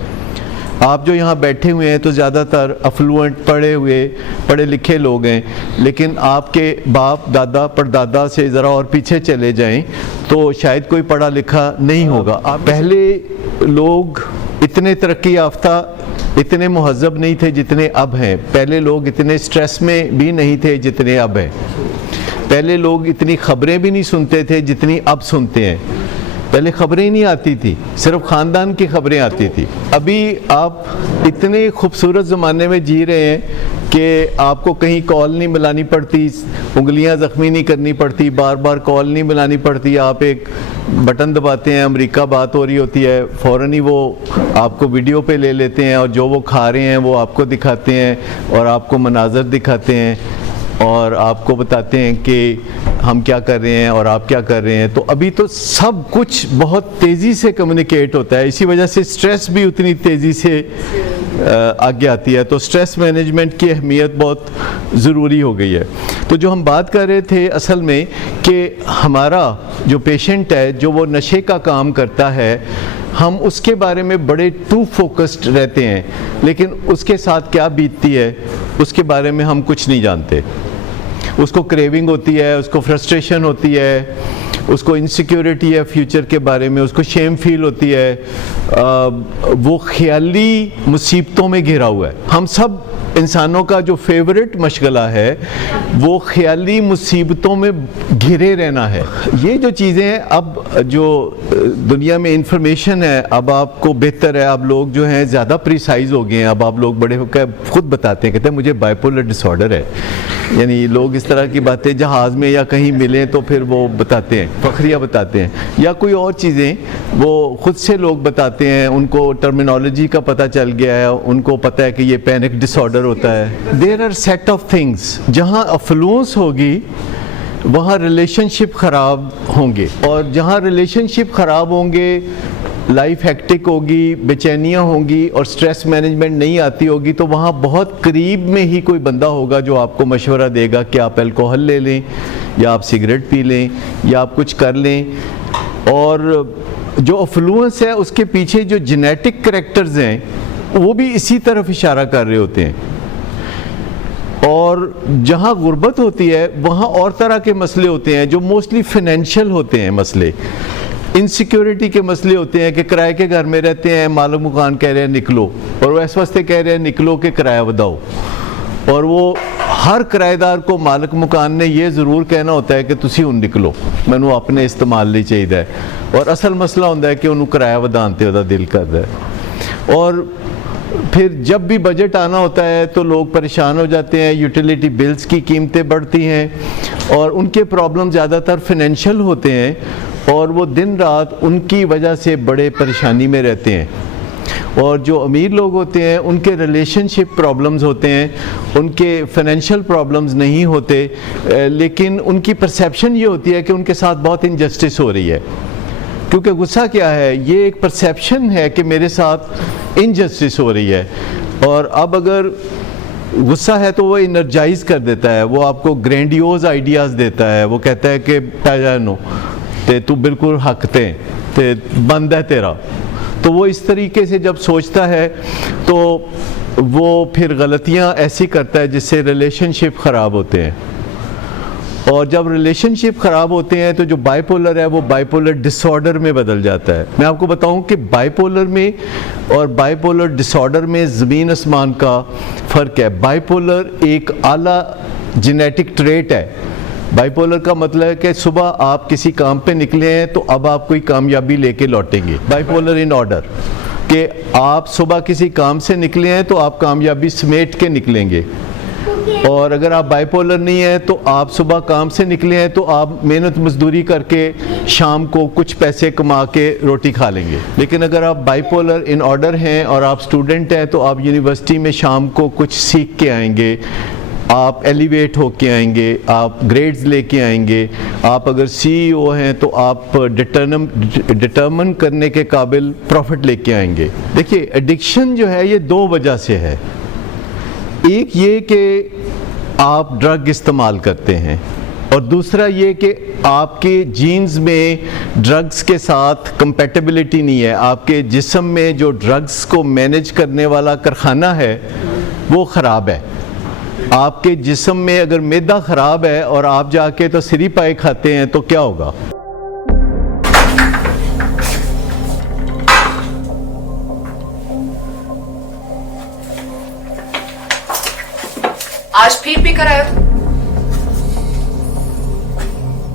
आप जो यहाँ बैठे हुए हैं तो ज़्यादातर अफ्लुएंट पढ़े लिखे लोग हैं, लेकिन आपके बाप दादा परदादा से ज़रा और पीछे चले जाएं तो शायद कोई पढ़ा लिखा नहीं होगा। पहले लोग इतने तरक्की याफ्ता, इतने मुहज़्ज़ब नहीं थे जितने अब हैं। पहले लोग इतने स्ट्रेस में भी नहीं थे जितने अब हैं। पहले लोग इतनी ख़बरें भी नहीं सुनते थे जितनी अब सुनते हैं। पहले ख़बरें ही नहीं आती थी, सिर्फ ख़ानदान की ख़बरें आती थी। अभी आप इतने खूबसूरत ज़माने में जी रहे हैं कि आपको कहीं कॉल नहीं मिलानी पड़ती, उंगलियां ज़ख्मी नहीं करनी पड़ती, बार बार कॉल नहीं मिलानी पड़ती। आप एक बटन दबाते हैं, अमेरिका बात हो रही होती है, फ़ौरन ही वो आपको वीडियो पे ले लेते हैं और जो वो खा रहे हैं वो आपको दिखाते हैं और आपको मनाज़र दिखाते हैं और आपको बताते हैं कि हम क्या कर रहे हैं और आप क्या कर रहे हैं। तो अभी तो सब कुछ बहुत तेज़ी से कम्युनिकेट होता है, इसी वजह से स्ट्रेस भी उतनी तेज़ी से आगे आती है। तो स्ट्रेस मैनेजमेंट की अहमियत बहुत ज़रूरी हो गई है। तो जो हम बात कर रहे थे असल में कि हमारा जो पेशेंट है जो वो नशे का काम करता है, हम उसके बारे में बड़े टू फोकस्ड रहते हैं, लेकिन उसके साथ क्या बीतती है उसके बारे में हम कुछ नहीं जानते। उसको क्रेविंग होती है, उसको फ्रस्ट्रेशन होती है, उसको इनसिक्योरिटी है फ्यूचर के बारे में, उसको शेम फील होती है, वो ख्याली मुसीबतों में घिरा हुआ है। हम सब इंसानों का जो फेवरेट मशगला है वो ख्याली मुसीबतों में घिरे रहना है। ये जो चीज़ें हैं, अब जो दुनिया में इंफॉर्मेशन है, अब आपको बेहतर है, अब लोग जो हैं ज़्यादा प्रिसाइज हो गए हैं। अब आप लोग बड़े होकर खुद बताते हैं, कहते हैं मुझे बाइपोलर डिसऑर्डर है। यानी लोग इस तरह की बातें जहाज़ में या कहीं मिलें तो फिर वो बताते हैं, फखरिया बताते हैं, या कोई और चीज़ें वो खुद से लोग बताते हैं। उनको टर्मिनोलॉजी का पता चल गया है, उनको पता है कि ये पैनिक डिसऑर्डर होता है। There are set of things, जहाँ अफ्लुएंस होगी वहाँ रिलेशनशिप ख़राब होंगे, और जहाँ रिलेशनशिप ख़राब होंगे लाइफ हेक्टिक होगी, बेचैनियाँ होंगी और स्ट्रेस मैनेजमेंट नहीं आती होगी, तो वहाँ बहुत करीब में ही कोई बंदा होगा जो आपको मशवरा देगा कि आप अल्कोहल ले लें, या आप सिगरेट पी लें, या आप कुछ कर लें। और जो अफ्लुएंस है उसके पीछे जो जेनेटिक करैक्टर्स हैं वो भी इसी तरफ इशारा कर रहे होते हैं। और जहाँ गुर्बत होती है वहाँ और तरह के मसले होते हैं जो मोस्टली फाइनेंशियल होते हैं। मसले इनसिक्योरिटी के मसले होते हैं कि किराए के घर में रहते हैं, मालिक मकान कह रहे हैं निकलो, और वो इस वास्ते कह रहे हैं निकलो कि किराया बढ़ाओ, और वो हर किराएदार को मालिक मकान ने ये ज़रूर कहना होता है कि तुसी हुण निकलो, मैनू अपने इस्तेमाल लिए चाहिए है। और असल मसला होता है कि उन्होंने किराया वधाने ते दिल करता है। और फिर जब भी बजट आना होता है तो लोग परेशान हो जाते हैं, यूटिलिटी बिल्स की कीमतें बढ़ती हैं, और उनके प्रॉब्लम ज़्यादातर फाइनेंशियल होते हैं, और वो दिन रात उनकी वजह से बड़े परेशानी में रहते हैं। और जो अमीर लोग होते हैं उनके रिलेशनशिप प्रॉब्लम्स होते हैं, उनके फाइनेंशियल प्रॉब्लम्स नहीं होते, लेकिन उनकी परसेप्शन ये होती है कि उनके साथ बहुत इनजस्टिस हो रही है। क्योंकि गुस्सा क्या है, ये एक परसेप्शन है कि मेरे साथ इनजस्टिस हो रही है। और अब अगर गुस्सा है तो वो इनर्जाइज कर देता है, वो आपको ग्रैंडियोज आइडियाज़ देता है। वो कहता है कि पैजानो ते तू बिल्कुल हक ते बंद है तेरा। तो वो इस तरीके से जब सोचता है तो वो फिर गलतियां ऐसी करता है जिससे रिलेशनशिप ख़राब होते हैं। और जब रिलेशनशिप ख़राब होते हैं तो जो बाइपोलर है वो बाइपोलर डिसऑर्डर में बदल जाता है। मैं आपको बताऊं कि बाइपोलर में और बाइपोलर डिसऑर्डर में ज़मीन आसमान का फ़र्क है। बाइपोलर एक आला जेनेटिक ट्रेट है। बाइपोलर का मतलब है कि सुबह आप किसी काम पे निकले हैं तो अब आप कोई कामयाबी लेके लौटेंगे। बाइपोलर इन ऑर्डर कि आप सुबह किसी काम से निकले हैं तो आप कामयाबी समेट के निकलेंगे, और अगर आप बाइपोलर नहीं है तो आप सुबह काम से निकले हैं तो आप मेहनत मजदूरी करके शाम को कुछ पैसे कमा के रोटी खा लेंगे। लेकिन अगर आप बाइपोलर इन ऑर्डर हैं और आप स्टूडेंट हैं तो आप यूनिवर्सिटी में शाम को कुछ सीख के आएंगे, आप एलिवेट होके आएंगे, आप ग्रेड्स लेके आएंगे। आप अगर सीईओ हैं तो आप डिटर्मिन करने के काबिल प्रॉफिट लेके आएंगे। देखिए, एडिक्शन जो है ये दो वजह से है। एक ये कि आप ड्रग इस्तेमाल करते हैं, और दूसरा ये कि आपके जीन्स में ड्रग्स के साथ कंपैटिबिलिटी नहीं है। आपके जिस्म में जो ड्रग्स को मैनेज करने वाला कारखाना है वो ख़राब है। आपके जिस्म में अगर मैदा ख़राब है और आप जाके तो सिरी पाए खाते हैं तो क्या होगा? आज फिर पी कर आए हो?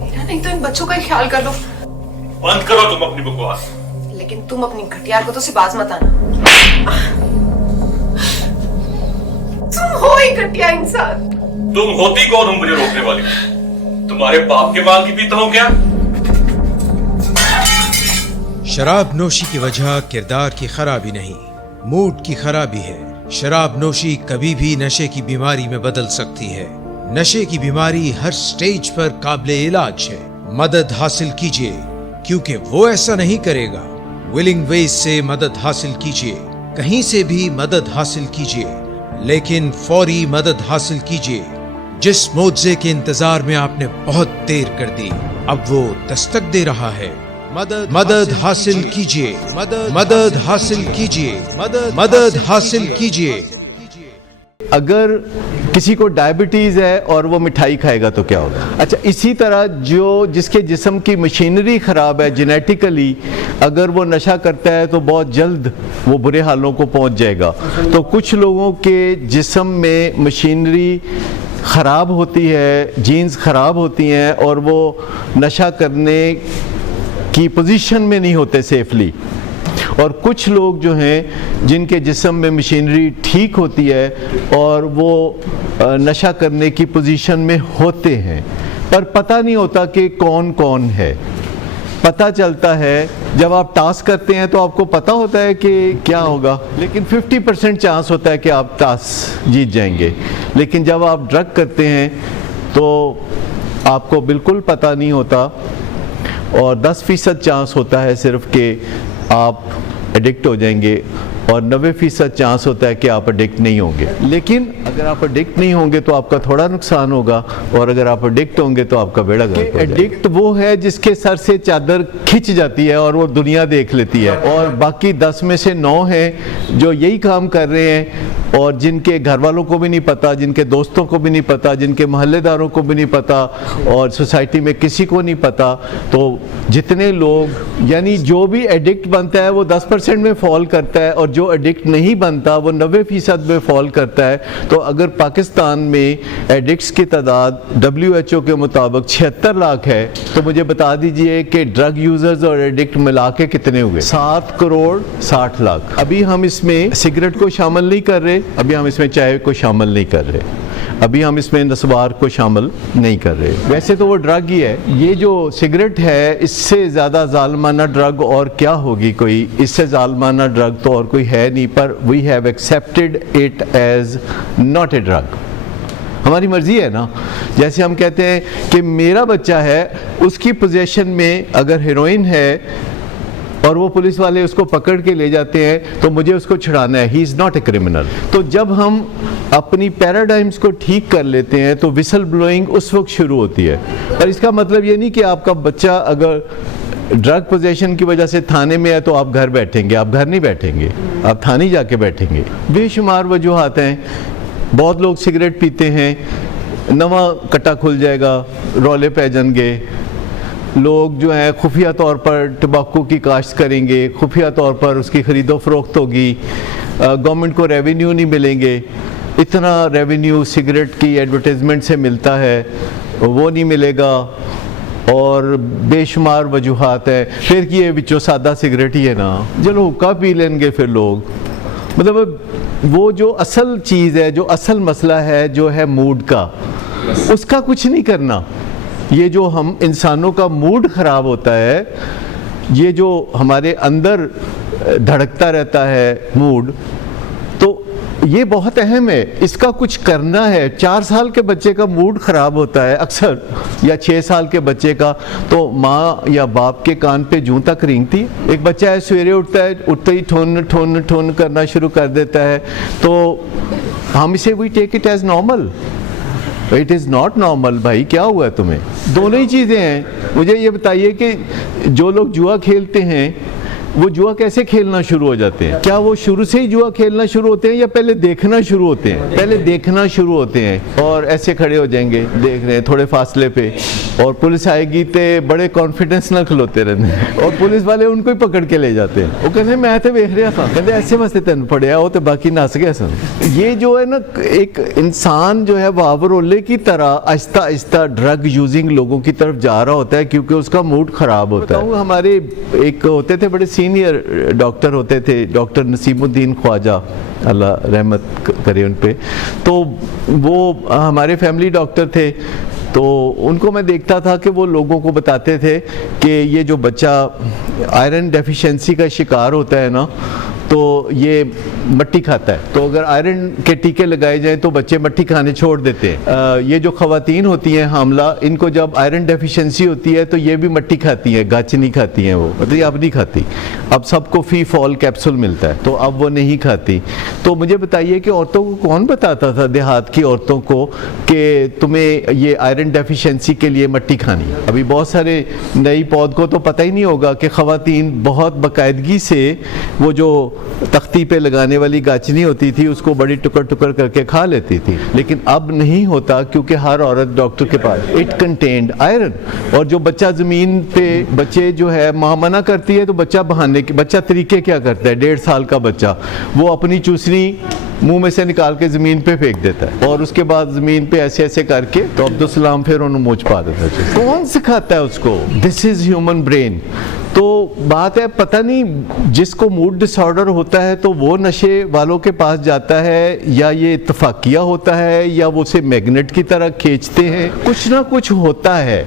मेरा नहीं तो इन बच्चों का ही ख्याल कर लो। बंद करो तुम अपनी बकवास। लेकिन तुम अपनी घटियार को तो सिर्फ बाज मत आना। तुम हो ही घटिया इंसान। तुम होती कौन हो मुझे रोकने वाली? तुम्हारे बाप के माल की पीता हूं क्या? शराब नोशी की वजह किरदार की खराबी नहीं, मूड की खराबी है। शराब नोशी कभी भी नशे की बीमारी में बदल सकती है। नशे की बीमारी हर स्टेज पर काबिले इलाज है। मदद हासिल कीजिए, क्योंकि वो ऐसा नहीं करेगा। विलिंग वेज से मदद हासिल कीजिए, कहीं से भी मदद हासिल कीजिए, लेकिन फौरी मदद हासिल कीजिए। जिस मुआवजे के इंतजार में आपने बहुत देर कर दी, अब वो दस्तक दे रहा है। मदद हासिल कीजिए, मदद हासिल कीजिए, मदद हासिल कीजिए। अगर किसी को डायबिटीज़ है और वो मिठाई खाएगा तो क्या होगा? अच्छा, इसी तरह जिसके जिस्म की मशीनरी ख़राब है जेनेटिकली, अगर वो नशा करता है तो बहुत जल्द वो बुरे हालों को पहुंच जाएगा। तो कुछ लोगों के जिस्म में मशीनरी ख़राब होती है, जीन्स ख़राब होती हैं और वो नशा करने की पोजीशन में नहीं होते सेफली, और कुछ लोग जो हैं जिनके जिस्म में मशीनरी ठीक होती है और वो नशा करने की पोजीशन में होते हैं, पर पता नहीं होता कि कौन कौन है। पता चलता है जब आप टास्क करते हैं तो आपको पता होता है कि क्या होगा, लेकिन 50% चांस होता है कि आप टास्क जीत जाएंगे। लेकिन जब आप ड्रग करते हैं तो आपको बिल्कुल पता नहीं होता और 10% चांस होता है सिर्फ कि आप एडिक्ट हो जाएंगे और 90% चांस होता है कि आप एडिक्ट नहीं होंगे। लेकिन अगर आप एडिक्ट नहीं होंगे तो आपका थोड़ा नुकसान होगा, और अगर आप एडिक्ट होंगे तो आपका बेड़ा गर्क हो जाएगा। एडिक्ट वो है जिसके सर से चादर खिंच जाती है और वो दुनिया देख लेती है, और बाकी 10 में से 9 हैं जो यही काम कर रहे हैं और जिनके घर वालों को भी नहीं पता, जिनके दोस्तों को भी नहीं पता, जिनके मोहल्लेदारों को भी नहीं पता और सोसाइटी में किसी को नहीं पता। तो जितने लोग, यानी जो भी एडिक्ट बनता है वो 10% में फॉल करता है और जो एडिक्ट नहीं बनता वो 90% में फॉल करता है। तो अगर पाकिस्तान में एडिक्ट्स की तादाद WHO के मुताबिक 76 लाख है, तो मुझे बता दीजिए कि ड्रग यूजर्स और एडिक्ट मिला के कितने हुए? 7 करोड़ 60 लाख। अभी हम इसमें सिगरेट को शामिल नहीं कर रहे, अभी हम इसमें चाय को शामिल नहीं कर रहे, अभी हम इसमें नस्वार को शामिल नहीं कर रहे। वैसे तो वो ड्रग ही है। ये जो सिगरेट है इससे ज़्यादा जालमाना ड्रग और क्या होगी? कोई इससे जालमाना ड्रग तो और कोई है नहीं, पर we have accepted it as not a drug. हमारी मर्जी है ना। जैसे हम कहते हैं कि मेरा बच्चा है, उसकी पोजीशन में अगर हेरोइन है और वो पुलिस वाले उसको पकड़ के ले जाते हैं तो मुझे उसको छुड़ाना है, he is not a criminal. तो जब हम अपनी पैराडाइम्स को ठीक कर लेते हैं तो विसल ब्लोइंग उस वक्त शुरू होती है। पर इसका मतलब ये नहीं कि आपका बच्चा अगर ड्रग पोजेशन की वजह से थाने में है तो आप घर बैठेंगे। आप घर नहीं बैठेंगे, आप थाने जाके बैठेंगे। बेशुमार वजूहात हैं। बहुत लोग सिगरेट पीते हैं, नवा कट्टा खुल जाएगा, रौले पै जाएंगे। लोग जो हैं खुफिया तौर पर तंबाकू की काश्त करेंगे, खुफिया तौर पर उसकी ख़रीदो फरोख्त होगी, गवर्नमेंट को रेवेन्यू नहीं मिलेंगे। इतना रेवेन्यू सिगरेट की एडवर्टाइजमेंट से मिलता है, वो नहीं मिलेगा। और बेशुमार वजूहात है। फिर कि ये बिचो सादा सिगरेट ही है ना, चलो हुक्का पी लेंगे फिर लोग। मतलब वो जो असल चीज़ है, जो असल मसला है, जो है मूड का, उसका कुछ नहीं करना। ये जो हम इंसानों का मूड ख़राब होता है, ये जो हमारे अंदर धड़कता रहता है मूड, तो ये बहुत अहम है, इसका कुछ करना है। 4 साल के बच्चे का मूड ख़राब होता है अक्सर, या 6 साल के बच्चे का, तो माँ या बाप के कान पे जूं तक रेंगती है। एक बच्चा है सवेरे उठता है, उठते ही ठोन ठोन ठोन करना शुरू कर देता है, तो हम इसे we take it as normal. It is not normal. भाई क्या हुआ है तुम्हें? दोनों ही चीज़ें हैं। मुझे ये बताइए कि जो लोग जुआ खेलते हैं वो जुआ कैसे खेलना शुरू हो जाते हैं? क्या वो शुरू से ही जुआ खेलना शुरू होते हैं या पहले देखना शुरू होते हैं? पहले देखना शुरू होते हैं और ऐसे खड़े हो जाएंगे, देख रहे हैं थोड़े फासले पे, और पुलिस आएगी तो बड़े कॉन्फिडेंस ना खलोते रहते हैं और पुलिस वाले उनको ही पकड़ के ले जाते हैं। वो कहते मैं तो देख रहा था, कहते ऐसे मस्ते तेन पड़िया, वो तो बाकी नस गया सन। ये जो है ना, एक इंसान जो है वावरोले की तरह आहिस्ता आहिस्ता ड्रग यूजिंग लोगों की तरफ जा रहा होता है क्योंकि उसका मूड ख़राब होता है। हमारे एक होते थे बड़े सीनियर डॉक्टर होते थे, डॉक्टर नसीमुद्दीन ख्वाजा, अल्लाह रहमत करे उन पे। तो वो हमारे फैमिली डॉक्टर थे, तो उनको मैं देखता था कि वो लोगों को बताते थे कि ये जो बच्चा आयरन डेफिशिएंसी का शिकार होता है ना, तो ये मट्टी खाता है। तो अगर आयरन के टीके लगाए जाएं तो बच्चे मट्टी खाने छोड़ देते हैं। ये जो ख़वातीन होती हैं हामला, इनको जब आयरन डेफिशिएंसी होती है तो ये भी मट्टी खाती हैं, गाछ नहीं खाती हैं। वो मतलब अब नहीं खाती, अब सबको फी फॉल कैप्सूल मिलता है, तो अब वो नहीं खाती। तो मुझे बताइए कि औरतों को कौन बताता था, देहात की औरतों को, कि तुम्हें ये आयरन डेफिशिएंसी के लिए मट्टी खानी? अभी बहुत सारे नई पौध को तो पता ही नहीं होगा कि ख़वातीन बहुत बाकायदगी से वो जो तख्ती पे लगाने वाली गाचनी होती थी उसको बड़ी टुकड़ टुकड़ करके खा लेती थी, लेकिन अब नहीं होता क्योंकि हर औरत डॉक्टर के पास। It contained iron. और जो बच्चा ज़मीन पे, बच्चे जो है माँ मना करती है तो बच्चा तरीके क्या करता है, 1.5 साल का बच्चा वो अपनी चूसनी मुंह में से निकाल के ज़मीन पे फेंक देता है और उसके बाद ज़मीन पे ऐसे ऐसे करके तो अब्दुल सलाम फिर उन्हें मूंछ पा देता है। कौन सिखाता है उसको? This is human brain. तो बात है, पता नहीं जिसको मूड डिसऑर्डर होता है तो वो नशे वालों के पास जाता है या ये इत्तफाकिया होता है या वो उसे मैग्नेट की तरह खींचते हैं, कुछ ना कुछ होता है।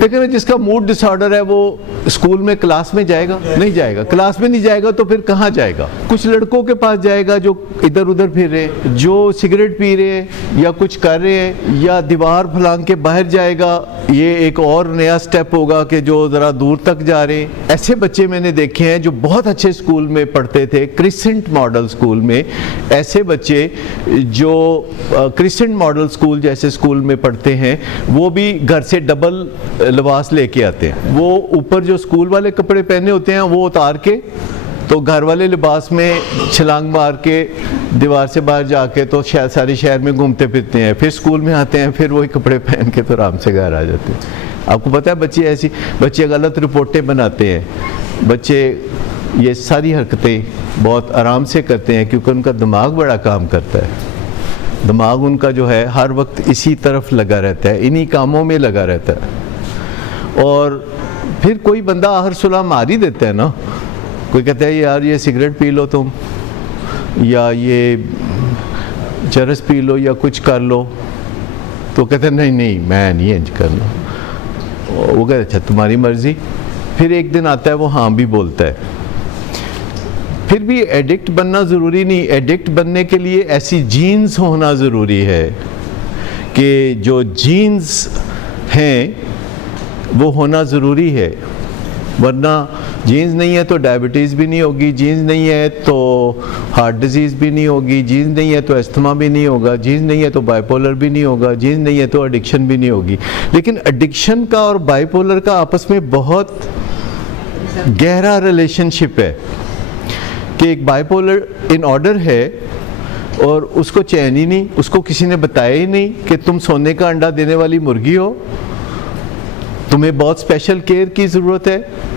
लेकिन जिसका मूड डिसऑर्डर है वो स्कूल में क्लास में जाएगा? नहीं जाएगा। क्लास में नहीं जाएगा तो फिर कहाँ जाएगा? कुछ लड़कों के पास जाएगा जो इधर उधर फिर रहे, जो सिगरेट पी रहे हैं या कुछ कर रहे हैं, या दीवार फलांग के बाहर जाएगा। ये एक और नया स्टेप होगा कि जो ज़रा दूर तक जा रहे हैं। ऐसे बच्चे मैंने देखे हैं जो बहुत अच्छे स्कूल में पढ़ते थे, क्रिसेंट मॉडल स्कूल में। ऐसे बच्चे जो क्रिसेंट मॉडल स्कूल जैसे स्कूल में पढ़ते हैं वो भी घर से डबल लिबास लेके आते हैं। वो ऊपर जो स्कूल वाले कपड़े पहने होते हैं वो उतार के तो घर वाले लिबास में छलांग मार के दीवार से बाहर जाके तो शायद सारे शहर में घूमते फिरते हैं, फिर स्कूल में आते हैं, फिर वही कपड़े पहन के तो आराम से घर आ जाते हैं। आपको पता है बच्चे गलत रिपोर्टें बनाते हैं। बच्चे ये सारी हरकतें बहुत आराम से करते हैं क्योंकि उनका दिमाग बड़ा काम करता है। दिमाग उनका जो है हर वक्त इसी तरफ लगा रहता है, इन्हीं कामों में लगा रहता है। और फिर कोई बंदा हर सुलह मार ही देता है ना। कोई कहता है यार ये सिगरेट पी लो तुम, या ये चरस पी लो, या कुछ कर लो, तो कहते हैं नहीं मैं नहीं इंज करना। वो कहते अच्छा तुम्हारी मर्जी। फिर एक दिन आता है वो हाँ भी बोलता है। फिर भी एडिक्ट बनना ज़रूरी नहीं। एडिक्ट बनने के लिए ऐसी जीन्स होना ज़रूरी है कि जो जीन्स हैं वो होना ज़रूरी है, वरना जीन्स नहीं है तो डायबिटीज़ भी नहीं होगी, जीन्स नहीं है तो हार्ट डिजीज़ भी नहीं होगी, जीन्स नहीं है तो अस्थमा भी नहीं होगा, जीन्स नहीं है तो बाइपोलर भी नहीं होगा, जीन्स नहीं है तो एडिक्शन भी नहीं होगी। लेकिन एडिक्शन का और बाइपोलर का आपस में बहुत गहरा रिलेशनशिप है कि एक बाइपोलर इन ऑर्डर है और उसको चैन ही नहीं, उसको किसी ने बताया ही नहीं कि तुम सोने का अंडा देने वाली मुर्गी हो, तुम्हें बहुत स्पेशल केयर की ज़रूरत है।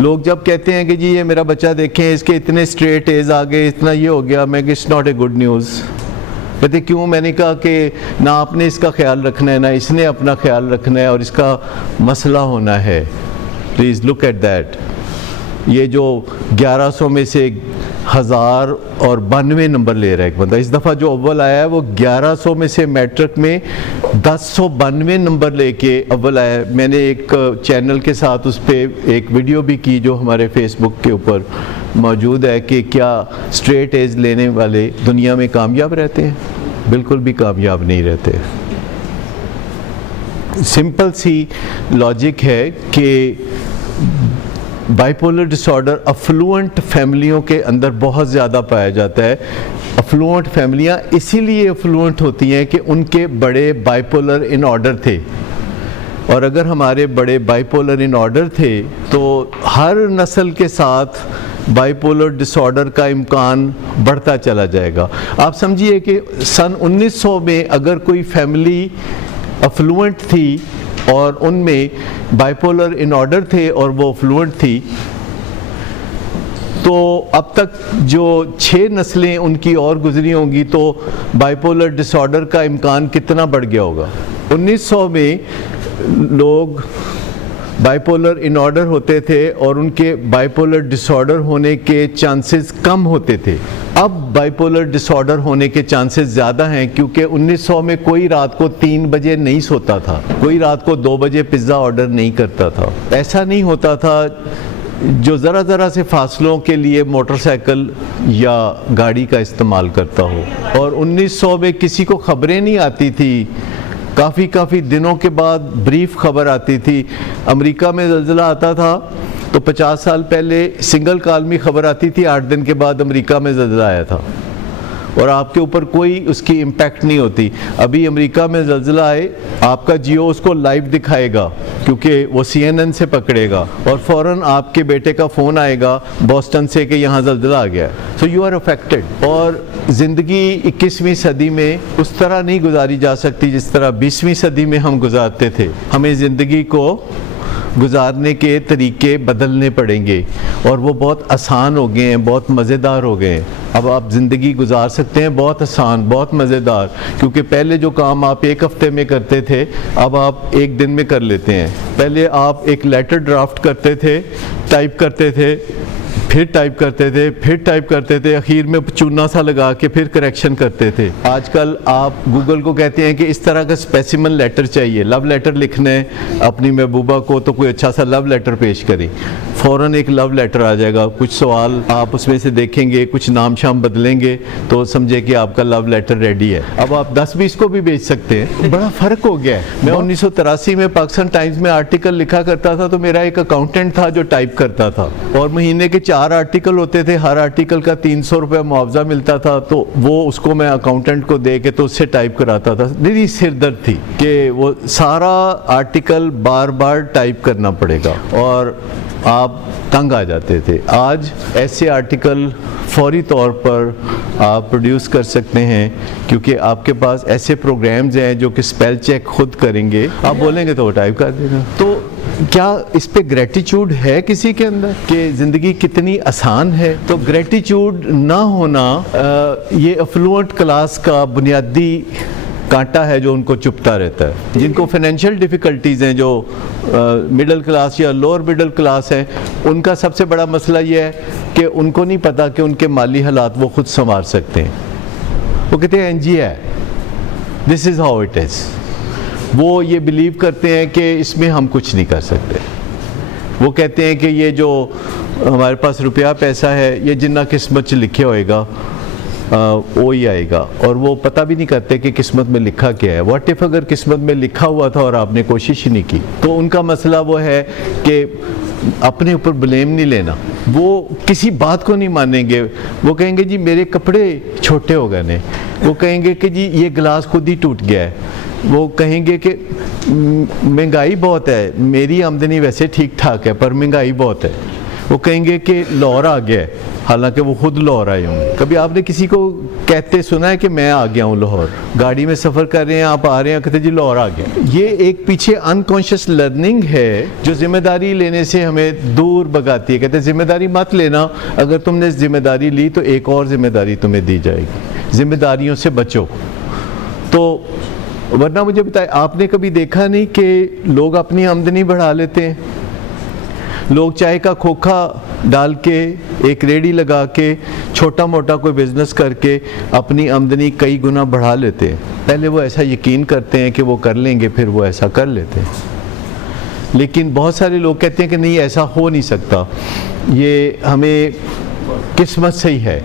लोग जब कहते हैं कि जी ये मेरा बच्चा देखें इसके इतने स्ट्रेट एज आ गए, इतना ये हो गया, मैं it's not a good news. कहते क्यों? मैंने कहा कि ना आपने इसका ख्याल रखना है ना इसने अपना ख्याल रखना है और इसका मसला होना है। Please look at that. ये जो 1100 में से 1092 नंबर ले रहा है एक बंदा, इस दफ़ा जो अव्वल आया है वो 1100 में से मैट्रिक में 1092 नंबर लेके अव्वल आया है। मैंने एक चैनल के साथ उस पर एक वीडियो भी की जो हमारे फेसबुक के ऊपर मौजूद है कि क्या स्ट्रेट एज लेने वाले दुनिया में कामयाब रहते हैं? बिल्कुल भी कामयाब नहीं रहते। सिंपल सी लॉजिक है कि बाइपोलर डिसऑर्डर अफ्लुएंट फैमिलियों के अंदर बहुत ज़्यादा पाया जाता है। अफ्लुएंट फैमिलियाँ इसीलिए अफ्लुएंट होती हैं कि उनके बड़े बाइपोलर इन ऑर्डर थे, और अगर हमारे बड़े बाइपोलर इन ऑर्डर थे तो हर नस्ल के साथ बाइपोलर डिसऑर्डर का इम्कान बढ़ता चला जाएगा। आप समझिए कि सन 1900 में अगर कोई फैमिली अफ्लुएंट थी और उनमें बाइपोलर इन ऑर्डर थे और वो फ्लुएंट थी, तो अब तक जो 6 नस्लें उनकी और गुजरी होंगी तो बाइपोलर डिसऑर्डर का इम्कान कितना बढ़ गया होगा। 1900 में लोग बाइपोलर इन ऑर्डर होते थे और उनके बाइपोलर डिसऑर्डर होने के चांसेस कम होते थे। अब बाइपोलर डिसऑर्डर होने के चांसेस ज़्यादा हैं क्योंकि 1900 में कोई रात को 3 बजे नहीं सोता था, कोई रात को 2 बजे पिज़्ज़ा ऑर्डर नहीं करता था। ऐसा नहीं होता था जो ज़रा से फासलों के लिए मोटरसाइकिल या गाड़ी का इस्तेमाल करता हो। और 1900 में किसी को खबरें नहीं आती थी, काफ़ी दिनों के बाद ब्रीफ खबर आती थी। अमेरिका में ज़लज़ला आता था तो 50 साल पहले सिंगल कॉलमी खबर आती थी, 8 दिन के बाद अमेरिका में ज़लज़ला आया था। और आपके ऊपर कोई उसकी इम्पैक्ट नहीं होती। अभी अमेरिका में ज़ल्ज़ला आए, आपका जियो उसको लाइव दिखाएगा क्योंकि वो CNN से पकड़ेगा और फ़ौरन आपके बेटे का फ़ोन आएगा बॉस्टन से कि यहाँ ज़ल्ज़ला आ गया। So you are affected. और ज़िंदगी 21वीं सदी में उस तरह नहीं गुजारी जा सकती जिस तरह 20वीं सदी में हम गुजारते थे। हमें ज़िंदगी को गुजारने के तरीके बदलने पड़ेंगे और वो बहुत आसान हो गए हैं, बहुत मज़ेदार हो गए हैं। अब आप ज़िंदगी गुजार सकते हैं बहुत आसान, बहुत मज़ेदार, क्योंकि पहले जो काम आप एक हफ्ते में करते थे अब आप एक दिन में कर लेते हैं। पहले आप एक लेटर ड्राफ्ट करते थे, टाइप करते थे, फिर टाइप करते थे, फिर टाइप करते थे, आखिर में चूना सा लगा के फिर करेक्शन करते थे। आजकल आप गूगल को कहते हैं कि इस तरह का स्पेसिमन लेटर चाहिए, लव लेटर लिखना है अपनी महबूबा को, तो कोई अच्छा सा लव लेटर पेश करें, फ़ौरन एक लव लेटर आ जाएगा। कुछ सवाल आप उसमें से देखेंगे, कुछ नाम शाम बदलेंगे तो समझे कि आपका लव लेटर रेडी है। अब आप 10-20 को भी भेज सकते हैं। बड़ा फ़र्क हो गया है। मैं 1983 में पाकिस्तान टाइम्स में आर्टिकल लिखा करता था तो मेरा एक अकाउंटेंट था जो टाइप करता था और महीने के 4 आर्टिकल होते थे, हर आर्टिकल का 300 रुपये मुआवजा मिलता था, तो वो उसको मैं अकाउंटेंट को दे के तो उससे टाइप कराता था। मेरी सिरदर्द थी कि वो सारा आर्टिकल बार बार टाइप करना पड़ेगा और आप तंग आ जाते थे। आज ऐसे आर्टिकल फौरी तौर पर आप प्रोड्यूस कर सकते हैं क्योंकि आपके पास ऐसे प्रोग्राम्स हैं जो कि स्पेल चेक खुद करेंगे, आप बोलेंगे तो वो टाइप कर देगा। तो क्या इस पे ग्रेटिट्यूड है किसी के अंदर कि ज़िंदगी कितनी आसान है? तो ग्रेटिट्यूड ना होना ये अफ्लुएंट क्लास का बुनियादी कांटा है जो उनको चुभता रहता है। जिनको फाइनेंशियल डिफ़िकल्टीज़ हैं, जो मिडिल क्लास या लोअर मिडिल क्लास हैं, उनका सबसे बड़ा मसला ये है कि उनको नहीं पता कि उनके माली हालात वो खुद संभाल सकते हैं। वो कहते हैं एनजी है, this is how it is. वो ये बिलीव करते हैं कि इसमें हम कुछ नहीं कर सकते। वो कहते हैं कि ये जो हमारे पास रुपया पैसा है ये जिन्ना किस्मत च लिखे होएगा वो ही आएगा, और वो पता भी नहीं करते कि किस्मत में लिखा क्या है। व्हाट इफ अगर किस्मत में लिखा हुआ था और आपने कोशिश ही नहीं की? तो उनका मसला वो है कि अपने ऊपर ब्लेम नहीं लेना। वो किसी बात को नहीं मानेंगे। वो कहेंगे जी मेरे कपड़े छोटे हो गए ने, वो कहेंगे कि जी ये गिलास खुद ही टूट गया है, वो कहेंगे कि महंगाई बहुत है, मेरी आमदनी वैसे ठीक ठाक है पर महंगाई बहुत है। वो कहेंगे कि लाहौर आ गया है, हालांकि वो खुद लाहौर आए होंगे। कभी आपने किसी को कहते सुना है कि मैं आ गया हूँ लाहौर? गाड़ी में सफ़र कर रहे हैं, आप आ रहे हैं, कहते जी लाहौर आ गया। ये एक पीछे अनकॉन्शियस लर्निंग है जो जिम्मेदारी लेने से हमें दूर भगाती है। कहते जिम्मेदारी मत लेना, अगर तुमने जिम्मेदारी ली तो एक और जिम्मेदारी तुम्हें दी जाएगी, जिम्मेदारियों से बचो। तो वरना मुझे बताए, आपने कभी देखा नहीं कि लोग अपनी आमदनी बढ़ा लेते हैं? लोग चाय का खोखा डाल के, एक रेडी लगा के, छोटा मोटा कोई बिजनेस करके अपनी आमदनी कई गुना बढ़ा लेते हैं। पहले वो ऐसा यकीन करते हैं कि वो कर लेंगे, फिर वो ऐसा कर लेते हैं। लेकिन बहुत सारे लोग कहते हैं कि नहीं ऐसा हो नहीं सकता, ये हमें किस्मत से ही है।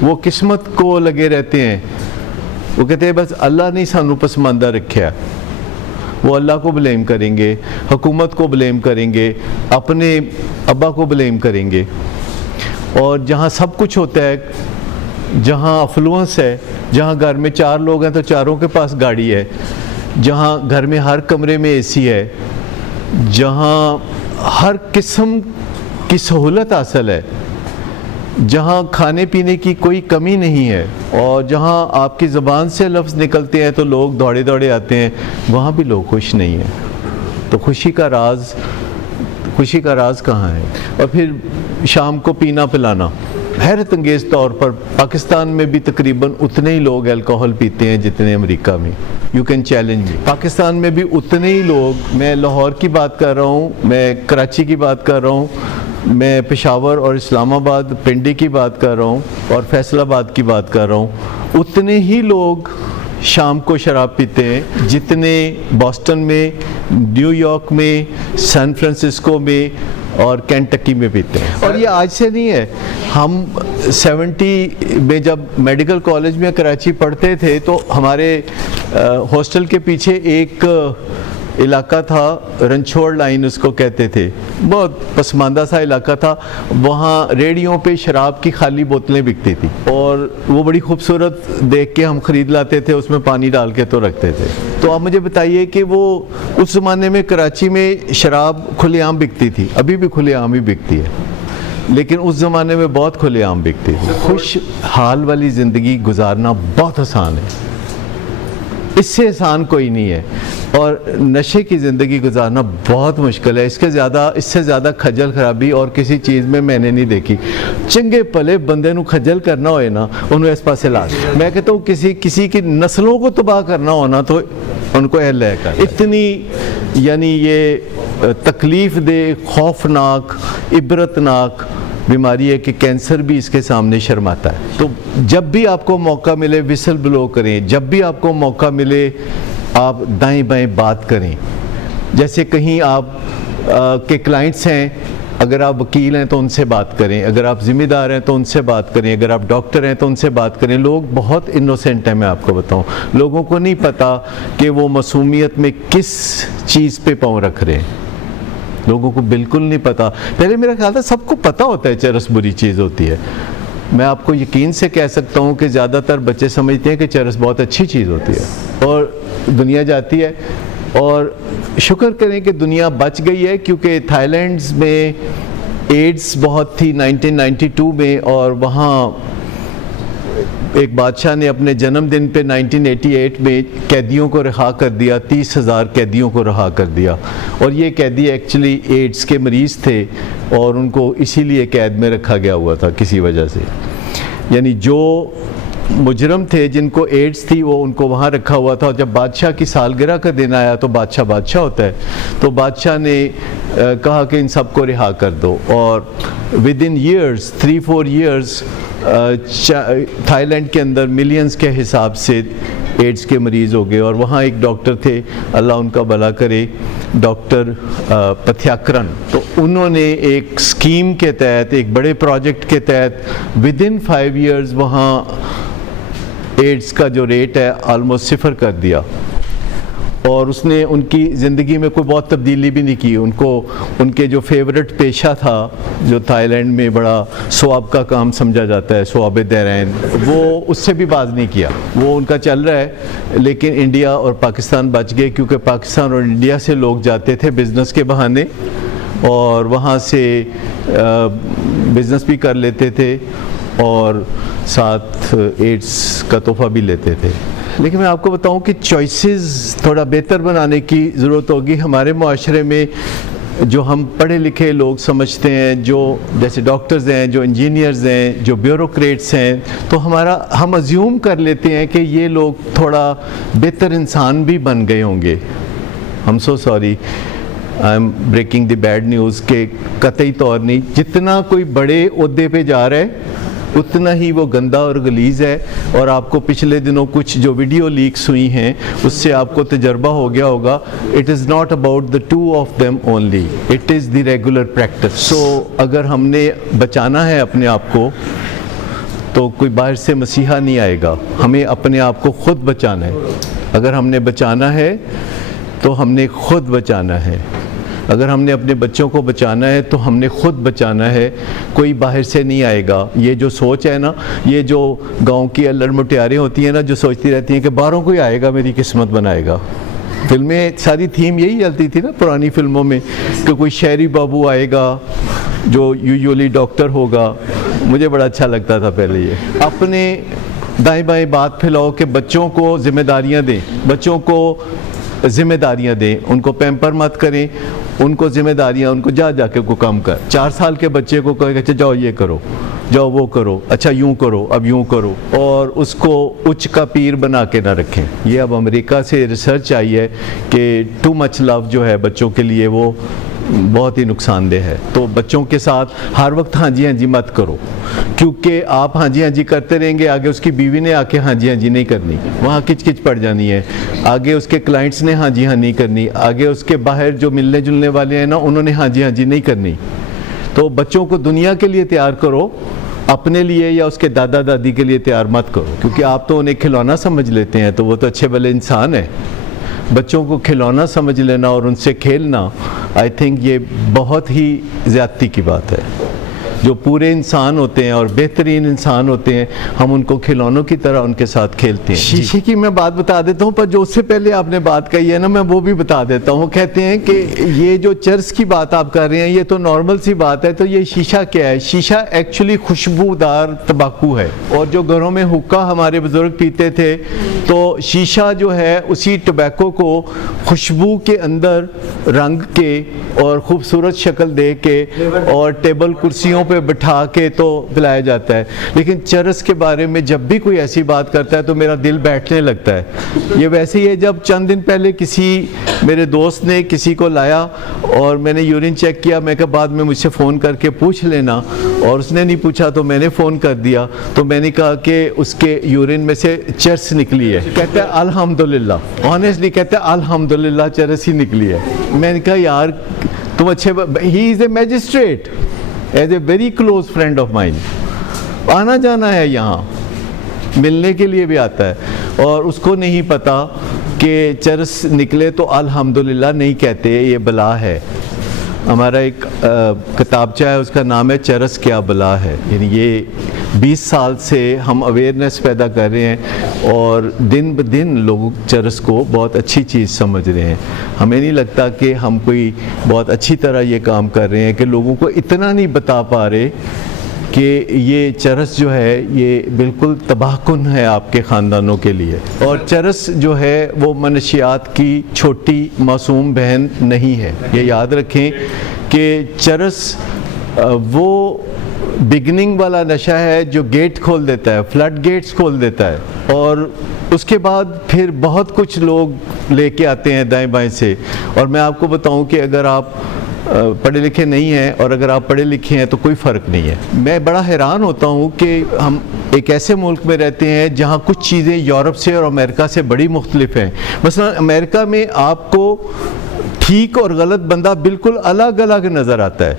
वो किस्मत को लगे रहते हैं। वो कहते हैं बस अल्लाह ने सानू पसमानदा रखा। वो अल्लाह को ब्लेम करेंगे, हुकूमत को ब्लेम करेंगे, अपने अब्बा को ब्लेम करेंगे। और जहाँ सब कुछ होता है, जहाँ अफ्लुएंस है, जहाँ घर में 4 लोग हैं तो चारों के पास गाड़ी है, जहाँ घर में हर कमरे में एसी है, जहाँ हर किस्म की सहूलत हासिल है, जहाँ खाने पीने की कोई कमी नहीं है, और जहाँ आपकी ज़बान से लफ्ज़ निकलते हैं तो लोग दौड़े दौड़े आते हैं, वहाँ भी लोग खुश नहीं हैं। तो खुशी का राज कहाँ है? और फिर शाम को पीना पिलाना। हैरत अंगेज़ तौर पर पाकिस्तान में भी तकरीबन उतने ही लोग अल्कोहल पीते हैं जितने अमेरिका में। You can challenge me. Pakistan में भी उतने ही लोग, मैं लाहौर की बात कर रहा हूँ, मैं कराची की बात कर रहा हूँ, मैं पेशावर और इस्लामाबाद पिंडी की बात कर रहा हूँ और फैसलाबाद की बात कर रहा हूँ, उतने ही लोग शाम को शराब पीते हैं जितने बॉस्टन में, न्यूयॉर्क में, सैन फ्रांसिस्को में और केंटकी में पीते हैं। और ये आज से नहीं है। हम 70 में जब मेडिकल कॉलेज में कराची पढ़ते थे तो हमारे हॉस्टल के पीछे एक इलाका था, रणछोड़ लाइन उसको कहते थे, बहुत पसमानदा सा इलाका था। वहाँ रेडियों पे शराब की खाली बोतलें बिकती थी और वो बड़ी खूबसूरत देख के हम ख़रीद लाते थे, उसमें पानी डाल के तो रखते थे। तो आप मुझे बताइए कि वो उस ज़माने में कराची में शराब खुलेआम बिकती थी, अभी भी खुलेआम ही बिकती है, लेकिन उस ज़माने में बहुत खुलेआम बिकती थी। खुशहाल वाली ज़िंदगी गुजारना बहुत आसान है, इससे आसान कोई नहीं है, और नशे की ज़िंदगी गुजारना बहुत मुश्किल है। इससे ज़्यादा खजल खराबी और किसी चीज़ में मैंने नहीं देखी। चंगे भले बंदे नू खजल करना होए ना, उन्होंने इस पासे ला, मैं कहता हूँ किसी की नस्लों को तबाह करना हो ना, तो उनको एहल है कर। इतनी यानी ये तकलीफ़ दे, खौफनाक, इबरतनाक बीमारी है कि कैंसर भी इसके सामने शर्माता है। तो जब भी आपको मौका मिले विसल ब्लो करें, जब भी आपको मौका मिले आप दाएं बाएं बात करें। जैसे कहीं आप के क्लाइंट्स हैं, अगर आप वकील हैं तो उनसे बात करें, अगर आप ज़िम्मेदार हैं तो उनसे बात करें, अगर आप डॉक्टर हैं तो उनसे बात करें। लोग बहुत इनोसेंट हैं, मैं आपको बताऊं, लोगों को नहीं पता कि वो मासूमियत में किस चीज़ पे पाँव रख रहे हैं, लोगों को बिल्कुल नहीं पता। पहले मेरा ख्याल था सबको पता होता है चरस बुरी चीज़ होती है। मैं आपको यकीन से कह सकता हूँ कि ज़्यादातर बच्चे समझते हैं कि चरस बहुत अच्छी चीज़ होती है और दुनिया जाती है। और शुक्र करें कि दुनिया बच गई है, क्योंकि थाईलैंड में एड्स बहुत थी 1992 में, और वहाँ एक बादशाह ने अपने जन्मदिन पे 1988 में कैदियों को रिहा कर दिया, 30,000 कैदियों को रिहा कर दिया। और ये कैदी एक्चुअली एड्स के मरीज़ थे और उनको इसीलिए कैद में रखा गया हुआ था किसी वजह से। यानी जो मुजरम थे जिनको एड्स थी वो उनको वहाँ रखा हुआ था। और जब बादशाह की सालगिरह का दिन आया तो बादशाह होता है, तो बादशाह ने कहा कि इन सबको रिहा कर दो। और with in years 3-4 years Thailand के अंदर मिलियंस के हिसाब से एड्स के मरीज़ हो गए। और वहाँ एक डॉक्टर थे, अल्लाह उनका भला करे, डॉक्टर पथ्याकरन, तो उन्होंने एक स्कीम के तहत, एक बड़े प्रोजेक्ट के तहत विद इन 5 ईयर्स वहाँ एड्स का जो रेट है ऑलमोस्ट 0 कर दिया। और उसने उनकी ज़िंदगी में कोई बहुत तब्दीली भी नहीं की। उनको उनके जो फेवरेट पेशा था, जो थाईलैंड में बड़ा सवाब का काम समझा जाता है, सवाब दैरैन, वो उससे भी बाज नहीं किया, वो उनका चल रहा है। लेकिन इंडिया और पाकिस्तान बच गए, क्योंकि पाकिस्तान और इंडिया से लोग जाते थे बिज़नेस के बहाने और वहाँ से बिज़नेस भी कर लेते थे और साथ एड्स का तोहफ़ा भी लेते थे। लेकिन मैं आपको बताऊं कि चॉइसेस थोड़ा बेहतर बनाने की ज़रूरत होगी हमारे माशरे में। जो हम पढ़े लिखे लोग समझते हैं, जो जैसे डॉक्टर्स हैं, जो इंजीनियर्स हैं, जो ब्यूरोक्रेट्स हैं, तो हम अज्यूम कर लेते हैं कि ये लोग थोड़ा बेहतर इंसान भी बन गए होंगे। I'm so sorry, I am breaking the bad news के कतई तौर नहीं। जितना कोई बड़े ओहदे पे जा रहा है उतना ही वो गंदा और गलीज़ है। और आपको पिछले दिनों कुछ जो वीडियो लीक्स हुई हैं उससे आपको तजर्बा हो गया होगा। It is not about the 2 of them only, it is the regular practice. So अगर हमने बचाना है अपने आप को तो कोई बाहर से मसीहा नहीं आएगा, हमें अपने आप को ख़ुद बचाना है। अगर हमने बचाना है तो हमने ख़ुद बचाना है। अगर हमने अपने बच्चों को बचाना है तो हमने ख़ुद बचाना है, कोई बाहर से नहीं आएगा। ये जो सोच है ना, ये जो गांव की अल्लड़ मुटियारें होती हैं ना, जो सोचती रहती हैं कि बाहरों कोई आएगा मेरी किस्मत बनाएगा। फिल्में सारी थीम यही चलती थी ना पुरानी फिल्मों में कि कोई शहरी बाबू आएगा जो यूजुअली डॉक्टर होगा। मुझे बड़ा अच्छा लगता था पहले ये। अपने दाएं बाएं बात फैलाओ कि बच्चों को जिम्मेदारियाँ दें, बच्चों को ज़िम्मेदारियाँ दें, उनको पैम्पर मत करें, उनको ज़िम्मेदारियाँ, उनको जाके को काम कर। 4 साल के बच्चे को कहे अच्छा जाओ ये करो, जाओ वो करो, अच्छा यूँ करो, अब यूँ करो, और उसको उच्च का पीर बना के ना रखें। ये अब अमेरिका से रिसर्च आई है कि टू मच लव जो है बच्चों के लिए वो बहुत ही नुकसानदेह है। तो बच्चों के साथ हर वक्त हाँ जी मत करो, क्योंकि आप हाँ जी करते रहेंगे, आगे उसकी बीवी ने आके हाँ जी नहीं करनी, वहाँ किच पड़ जानी है। आगे उसके क्लाइंट्स ने हाँ जी नहीं करनी, आगे उसके बाहर जो मिलने जुलने वाले हैं ना, उन्होंने हाँ जी नहीं करनी। तो बच्चों को दुनिया के लिए तैयार करो, अपने लिए या उसके दादा दादी के लिए तैयार मत करो, क्योंकि आप तो उन्हें खिलौना समझ लेते हैं, तो वो तो अच्छे भले इंसान है। बच्चों को खिलौना समझ लेना और उनसे खेलना, आई थिंक ये बहुत ही ज़्यादती की बात है। जो पूरे इंसान होते हैं और बेहतरीन इंसान होते हैं, हम उनको खिलौनों की तरह उनके साथ खेलते हैं। शीशे की मैं बात बता देता हूँ, पर जो उससे पहले आपने बात कही है ना, मैं वो भी बता देता हूँ। कहते हैं कि ये जो चर्स की बात आप कर रहे हैं, ये तो नॉर्मल सी बात है, तो ये शीशा क्या है? शीशा एक्चुअली खुशबूदार तंबाकू है, और जो घरों में हुक्का हमारे बुजुर्ग पीते थे, तो शीशा जो है उसी टबैको को खुशबू के अंदर रंग के और खूबसूरत शक्ल दे के और टेबल कुर्सियों पे बिठा के तो पिलाया जाता है। लेकिन चरस के बारे में जब भी कोई ऐसी बात करता है तो मेरा दिल बैठने लगता है। ये वैसे ही है, जब चंद दिन पहले किसी मेरे दोस्त ने किसी को लाया और मैंने यूरिन चेक किया, मैं कहा बाद में मुझसे फ़ोन करके पूछ लेना, और उसने नहीं पूछा तो मैंने फ़ोन कर दिया। तो मैंने कहा कि उसके यूरिन में से चरस निकली है। कहता है अल्हम्दुलिल्लाह, ऑनेस्टली कहता है अल्हम्दुलिल्लाह चरस ही निकली है। मैंने कहा यार तुम अच्छे, he is a magistrate, as a very close friend of mine, आना जाना है यहाँ, मिलने के लिए भी आता है, और उसको नहीं पता कि चरस निकले तो अल्हम्दुलिल्लाह नहीं कहते, ये बला है। हमारा एक किताबचा है, उसका नाम है चरस क्या बला है। यानी ये 20 साल से हम अवेयरनेस पैदा कर रहे हैं और दिन ब दिन लोग चरस को बहुत अच्छी चीज़ समझ रहे हैं। हमें नहीं लगता कि हम कोई बहुत अच्छी तरह ये काम कर रहे हैं कि लोगों को इतना नहीं बता पा रहे कि ये चरस जो है ये बिल्कुल तबाहकुन है आपके ख़ानदानों के लिए। और चरस जो है वो मनशियात की छोटी मासूम बहन नहीं है। ये याद रखें कि चरस वो बिगनिंग वाला नशा है जो गेट खोल देता है, फ्लड गेट्स खोल देता है, और उसके बाद फिर बहुत कुछ लोग लेके आते हैं दाएं बाएं से। और मैं आपको बताऊं कि अगर आप पढ़े लिखे नहीं हैं और अगर आप पढ़े लिखे हैं तो कोई फ़र्क नहीं है। मैं बड़ा हैरान होता हूँ कि हम एक ऐसे मुल्क में रहते हैं जहाँ कुछ चीज़ें यूरोप से और अमेरिका से बड़ी मुख्तलिफ हैं। मसलन अमेरिका में आपको ठीक और गलत बंदा बिल्कुल अलग अलग नज़र आता है,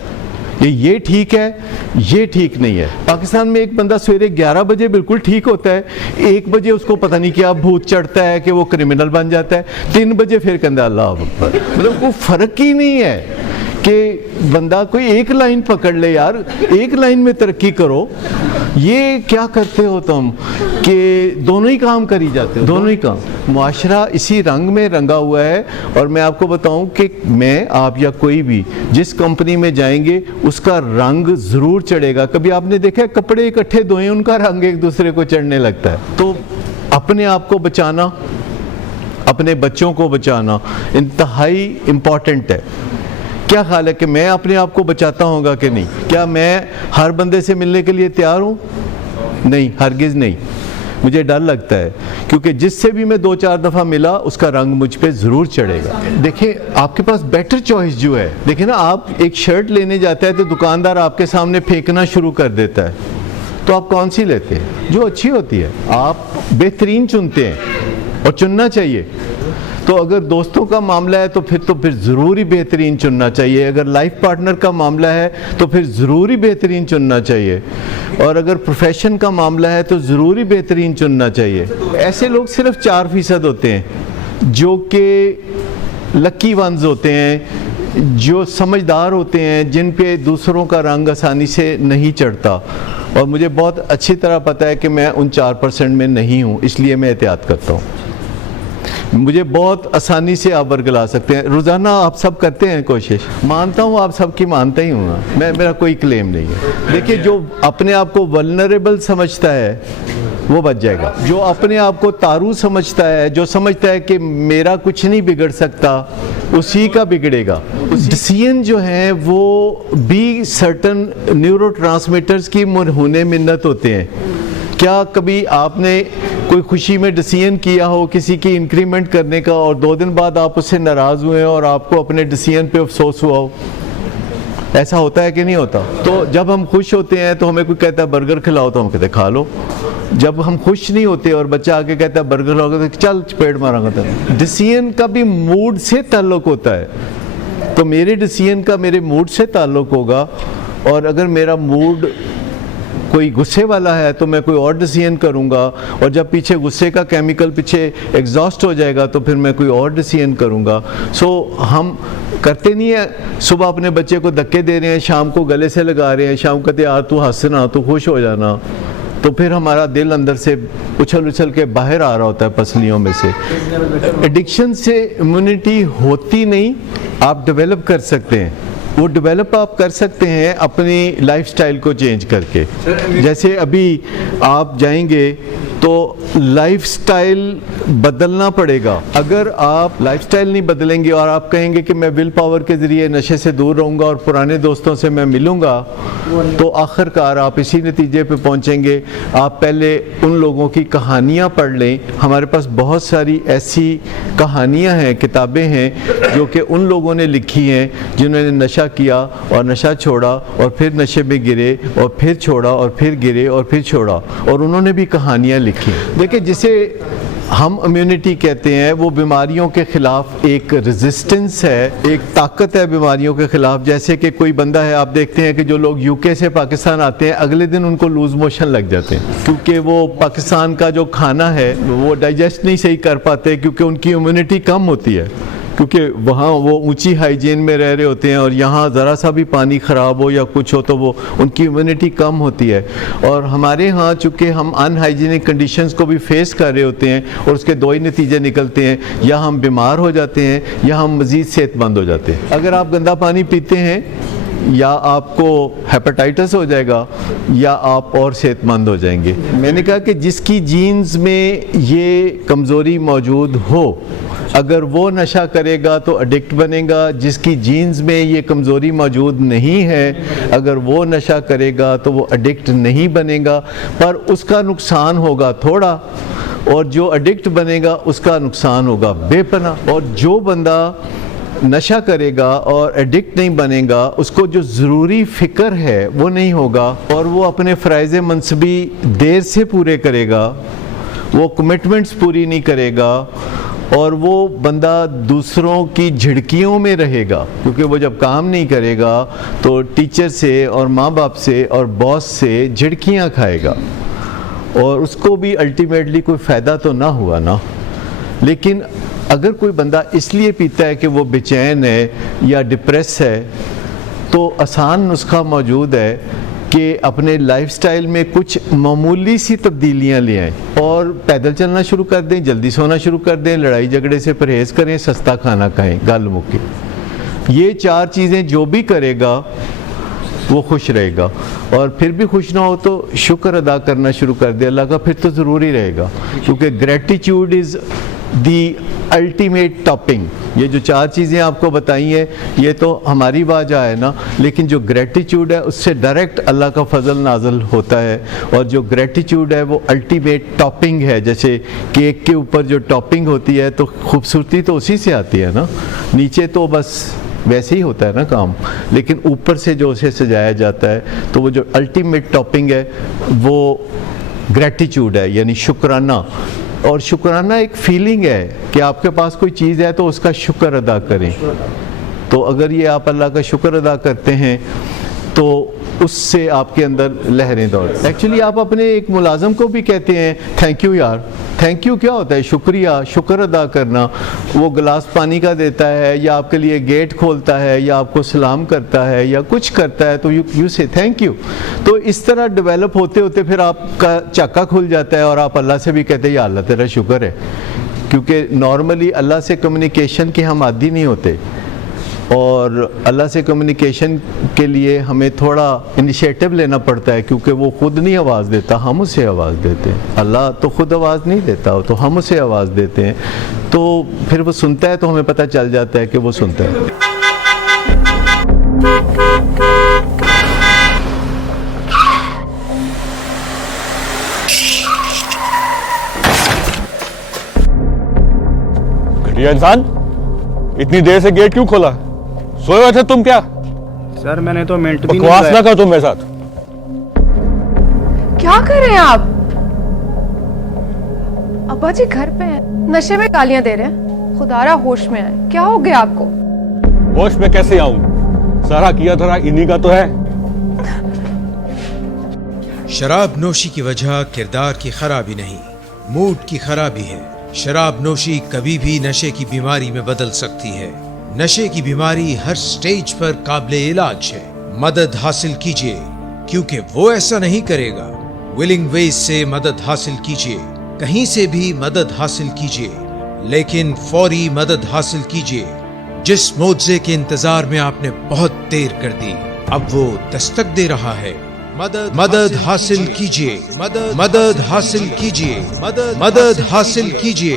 ये ठीक है, ये ठीक नहीं है। पाकिस्तान में एक बंदा सवेरे 11 बजे बिल्कुल ठीक होता है, 1 बजे उसको पता नहीं क्या भूत चढ़ता है कि वो क्रिमिनल बन जाता है, 3 बजे फिर कहता अल्लाह अकबर। मतलब कोई फ़र्क ही नहीं है कि बंदा कोई एक लाइन पकड़ ले। यार एक लाइन में तरक्की करो, ये क्या करते हो तुम कि दोनों ही काम करी जाते हो, दोनों ही काम। मुआशरा इसी रंग में रंगा हुआ है। और मैं आपको बताऊं कि मैं, आप या कोई भी जिस कंपनी में जाएंगे उसका रंग ज़रूर चढ़ेगा। कभी आपने देखा है कपड़े इकट्ठे धोए उनका रंग एक दूसरे को चढ़ने लगता है। तो अपने आप को बचाना, अपने बच्चों को बचाना इंतहाई इम्पॉर्टेंट है। क्या ख्याल है कि मैं अपने आप को बचाता होगा कि नहीं? क्या मैं हर बंदे से मिलने के लिए तैयार हूँ? नहीं, हरगिज़ नहीं। मुझे डर लगता है क्योंकि जिससे भी मैं 2-4 दफ़ा मिला उसका रंग मुझ पे ज़रूर चढ़ेगा। देखिए आपके पास बेटर चॉइस जो है, देखिए ना, आप एक शर्ट लेने जाते हैं तो दुकानदार आपके सामने फेंकना शुरू कर देता है, तो आप कौन सी लेते हैं? जो अच्छी होती है। आप बेहतरीन चुनते हैं और चुनना चाहिए। तो अगर दोस्तों का मामला है तो फिर ज़रूरी बेहतरीन चुनना चाहिए। अगर लाइफ पार्टनर का मामला है तो फिर ज़रूरी बेहतरीन चुनना चाहिए। और अगर प्रोफेशन का मामला है तो ज़रूरी बेहतरीन चुनना चाहिए। ऐसे लोग सिर्फ 4% होते हैं जो कि लकी वंस होते हैं, जो समझदार होते हैं, जिन पे दूसरों का रंग आसानी से नहीं चढ़ता। और मुझे बहुत अच्छी तरह पता है कि मैं उन 4% में नहीं हूँ, इसलिए मैं एहतियात करता हूँ। मुझे बहुत आसानी से आप बरगला सकते हैं। रोज़ाना आप सब करते हैं कोशिश, मानता हूँ आप सबकी मानता ही हूँ मैं, मेरा कोई क्लेम नहीं है। देखिए जो अपने आप को वल्नरेबल समझता है वो बच जाएगा। जो अपने आप को तारू समझता है, जो समझता है कि मेरा कुछ नहीं बिगड़ सकता, उसी का बिगड़ेगा। डिसीजन जो है वो भी सर्टन न्यूरोट्रांसमीटर्स की मुरहुने मिन्नत होते हैं। क्या कभी आपने कोई खुशी में डिसीजन किया हो किसी की इंक्रीमेंट करने का और 2 दिन बाद आप उससे नाराज़ हुए और आपको अपने डिसीजन पे अफसोस हुआ हो? ऐसा होता है कि नहीं होता? तो जब हम खुश होते हैं तो हमें कोई कहता है बर्गर खिलाओ तो हम कहते हैं खा लो। जब हम खुश नहीं होते और बच्चा आके कहता है बर्गर खिलाओ तो चल चपेट मारांगा। तो डिसीजन का भी मूड से ताल्लुक़ होता है। तो मेरे डिसीजन का मेरे मूड से ताल्लुक़ होगा, और अगर मेरा मूड कोई गुस्से वाला है तो मैं कोई और डिसीजन करूँगा, और जब पीछे गुस्से का केमिकल पीछे एग्जॉस्ट हो जाएगा तो फिर मैं कोई और डिसीजन करूँगा। सो हम करते नहीं है, सुबह अपने बच्चे को धक्के दे रहे हैं, शाम को गले से लगा रहे हैं, शाम को कहते यार तू हंसना, तू खुश हो जाना, तो फिर हमारा दिल अंदर से उछल उछल के बाहर आ रहा होता है पसलियों में से। एडिक्शन से इम्यूनिटी होती नहीं, आप डेवलप कर सकते हैं। वो डेवलप आप कर सकते हैं अपनी लाइफस्टाइल को चेंज करके। जैसे अभी आप जाएंगे तो लाइफस्टाइल बदलना पड़ेगा। अगर आप लाइफस्टाइल नहीं बदलेंगे और आप कहेंगे कि मैं विल पावर के ज़रिए नशे से दूर रहूँगा और पुराने दोस्तों से मैं मिलूँगा, तो आखिरकार आप इसी नतीजे पे पहुँचेंगे। आप पहले उन लोगों की कहानियाँ पढ़ लें। हमारे पास बहुत सारी ऐसी कहानियाँ हैं, किताबें हैं जो कि उन लोगों ने लिखी हैं जिन्होंने नशा किया और नशा छोड़ा और फिर नशे में गिरे और फिर छोड़ा और फिर गिरे और फिर छोड़ा, और उन्होंने भी कहानियाँ लिखी। देखिए, जिसे हम इम्यूनिटी कहते हैं वो बीमारियों के खिलाफ एक रेजिस्टेंस है, एक ताकत है बीमारियों के खिलाफ। जैसे कि कोई बंदा है, आप देखते हैं कि जो लोग यूके से पाकिस्तान आते हैं अगले दिन उनको लूज मोशन लग जाते हैं, क्योंकि वो पाकिस्तान का जो खाना है वो डाइजेस्ट नहीं सही कर पाते, क्योंकि उनकी इम्यूनिटी कम होती है, क्योंकि वहाँ वो ऊंची हाइजीन में रह रहे होते हैं और यहाँ ज़रा सा भी पानी ख़राब हो या कुछ हो तो वो उनकी इम्यूनिटी कम होती है। और हमारे यहाँ चूँकि हम अनहाइजीनिक कंडीशंस को भी फेस कर रहे होते हैं और उसके दो ही नतीजे निकलते हैं, या हम बीमार हो जाते हैं या हम मज़ीद सेहतमंद हो जाते हैं। अगर आप गंदा पानी पीते हैं या आपको हेपेटाइटिस हो जाएगा या आप और सेहतमंद हो जाएंगे। मैंने कहा कि जिसकी जीन्स में ये कमज़ोरी मौजूद हो, अगर वो नशा करेगा तो एडिक्ट बनेगा। जिसकी जीन्स में ये कमज़ोरी मौजूद नहीं है, अगर वो नशा करेगा तो वो एडिक्ट नहीं बनेगा, पर उसका नुकसान होगा थोड़ा, और जो एडिक्ट बनेगा उसका नुकसान होगा बेपना। और जो बंदा नशा करेगा और एडिक्ट नहीं बनेगा, उसको जो ज़रूरी फ़िक्र है वो नहीं होगा, और वो अपने फ़राइज़ मनसबी देर से पूरे करेगा, वो कमिटमेंट्स पूरी नहीं करेगा, और वो बंदा दूसरों की झिड़कियों में रहेगा, क्योंकि वो जब काम नहीं करेगा तो टीचर से और माँ बाप से और बॉस से झिड़कियाँ खाएगा, और उसको भी अल्टीमेटली कोई फ़ायदा तो ना हुआ ना। लेकिन अगर कोई बंदा इसलिए पीता है कि वो बेचैन है या डिप्रेस है, तो आसान नुस्खा मौजूद है कि अपने लाइफस्टाइल में कुछ मामूली सी तब्दीलियां ले आएं और पैदल चलना शुरू कर दें, जल्दी सोना शुरू कर दें, लड़ाई झगड़े से परहेज़ करें, सस्ता खाना खाएं, गल मुक्की। ये 4 चीज़ें जो भी करेगा वो खुश रहेगा। और फिर भी खुश ना हो तो शुक्र अदा करना शुरू कर दे अल्लाह का, फिर तो ज़रूरी रहेगा, क्योंकि gratitude is the ultimate topping. ये जो 4 चीज़ें आपको बताई हैं ये तो हमारी वाजा है ना, लेकिन जो ग्रेटिट्यूड है उससे डायरेक्ट अल्लाह का फजल नाजल होता है, और जो ग्रेटिट्यूड है वो अल्टीमेट टॉपिंग है। जैसे केक के ऊपर जो टॉपिंग होती है तो खूबसूरती तो उसी से आती है ना, नीचे तो बस वैसे ही होता है ना काम, लेकिन ऊपर से जो उसे सजाया जाता है, तो वो जो अल्टीमेट टॉपिंग है वो ग्रेटिट्यूड है, यानी शुक्राना। और शुक्राना एक फीलिंग है कि आपके पास कोई चीज़ है तो उसका शुक्र अदा करें। तो अगर ये आप अल्लाह का शुक्र अदा करते हैं तो उससे आपके अंदर लहरें दौड़। एक्चुअली आप अपने एक मुलाजम को भी कहते हैं थैंक यू यार। थैंक यू क्या होता है? शुक्रिया, शुक्र अदा करना। वो गिलास पानी का देता है या आपके लिए गेट खोलता है या आपको सलाम करता है या कुछ करता है तो यू से थैंक यू। तो इस तरह डेवलप होते होते फिर आपका चाका खुल जाता है और आप अल्लाह से भी कहते हैं या अल्लाह तेरा शुक्र है, क्योंकि नॉर्मली अल्लाह से कम्युनिकेशन के हम आदी नहीं होते, और अल्लाह से कम्युनिकेशन के लिए हमें थोड़ा इनिशिएटिव लेना पड़ता है, क्योंकि वो ख़ुद नहीं आवाज़ देता, हम उसे आवाज़ देते हैं। अल्लाह तो ख़ुद आवाज़ नहीं देता, तो हम उसे आवाज़ देते हैं, तो फिर वो सुनता है तो हमें पता चल जाता है कि वो सुनता है। घटिया इंसान, इतनी देर से गेट क्यों खोला? सोए हुए थे तुम क्या? सर मैंने तो मिनट भी नहीं बकवास ना कर तुम मेरे साथ। क्या कर रहे हैं आप? अब्बा जी घर पे हैं, नशे में गालियां दे रहे हैं। खुदारा होश में आए, क्या हो गया आपको? होश में कैसे आऊं? सारा किया धरा इन्हीं का तो है। शराब नोशी की वजह किरदार की खराबी नहीं, मूड की खराबी है। शराब नोशी कभी भी नशे की बीमारी में बदल सकती है। नशे की बीमारी हर स्टेज पर काबिले इलाज है। मदद हासिल कीजिए, क्योंकि वो ऐसा नहीं करेगा। विलिंग वेज से मदद हासिल कीजिए, कहीं से भी मदद हासिल कीजिए, लेकिन फौरी मदद हासिल कीजिए। जिस मुआवजे के इंतजार में आपने बहुत देर कर दी, अब वो दस्तक दे रहा है। मदद हासिल कीजिए, मदद हासिल कीजिए, मदद हासिल कीजिए।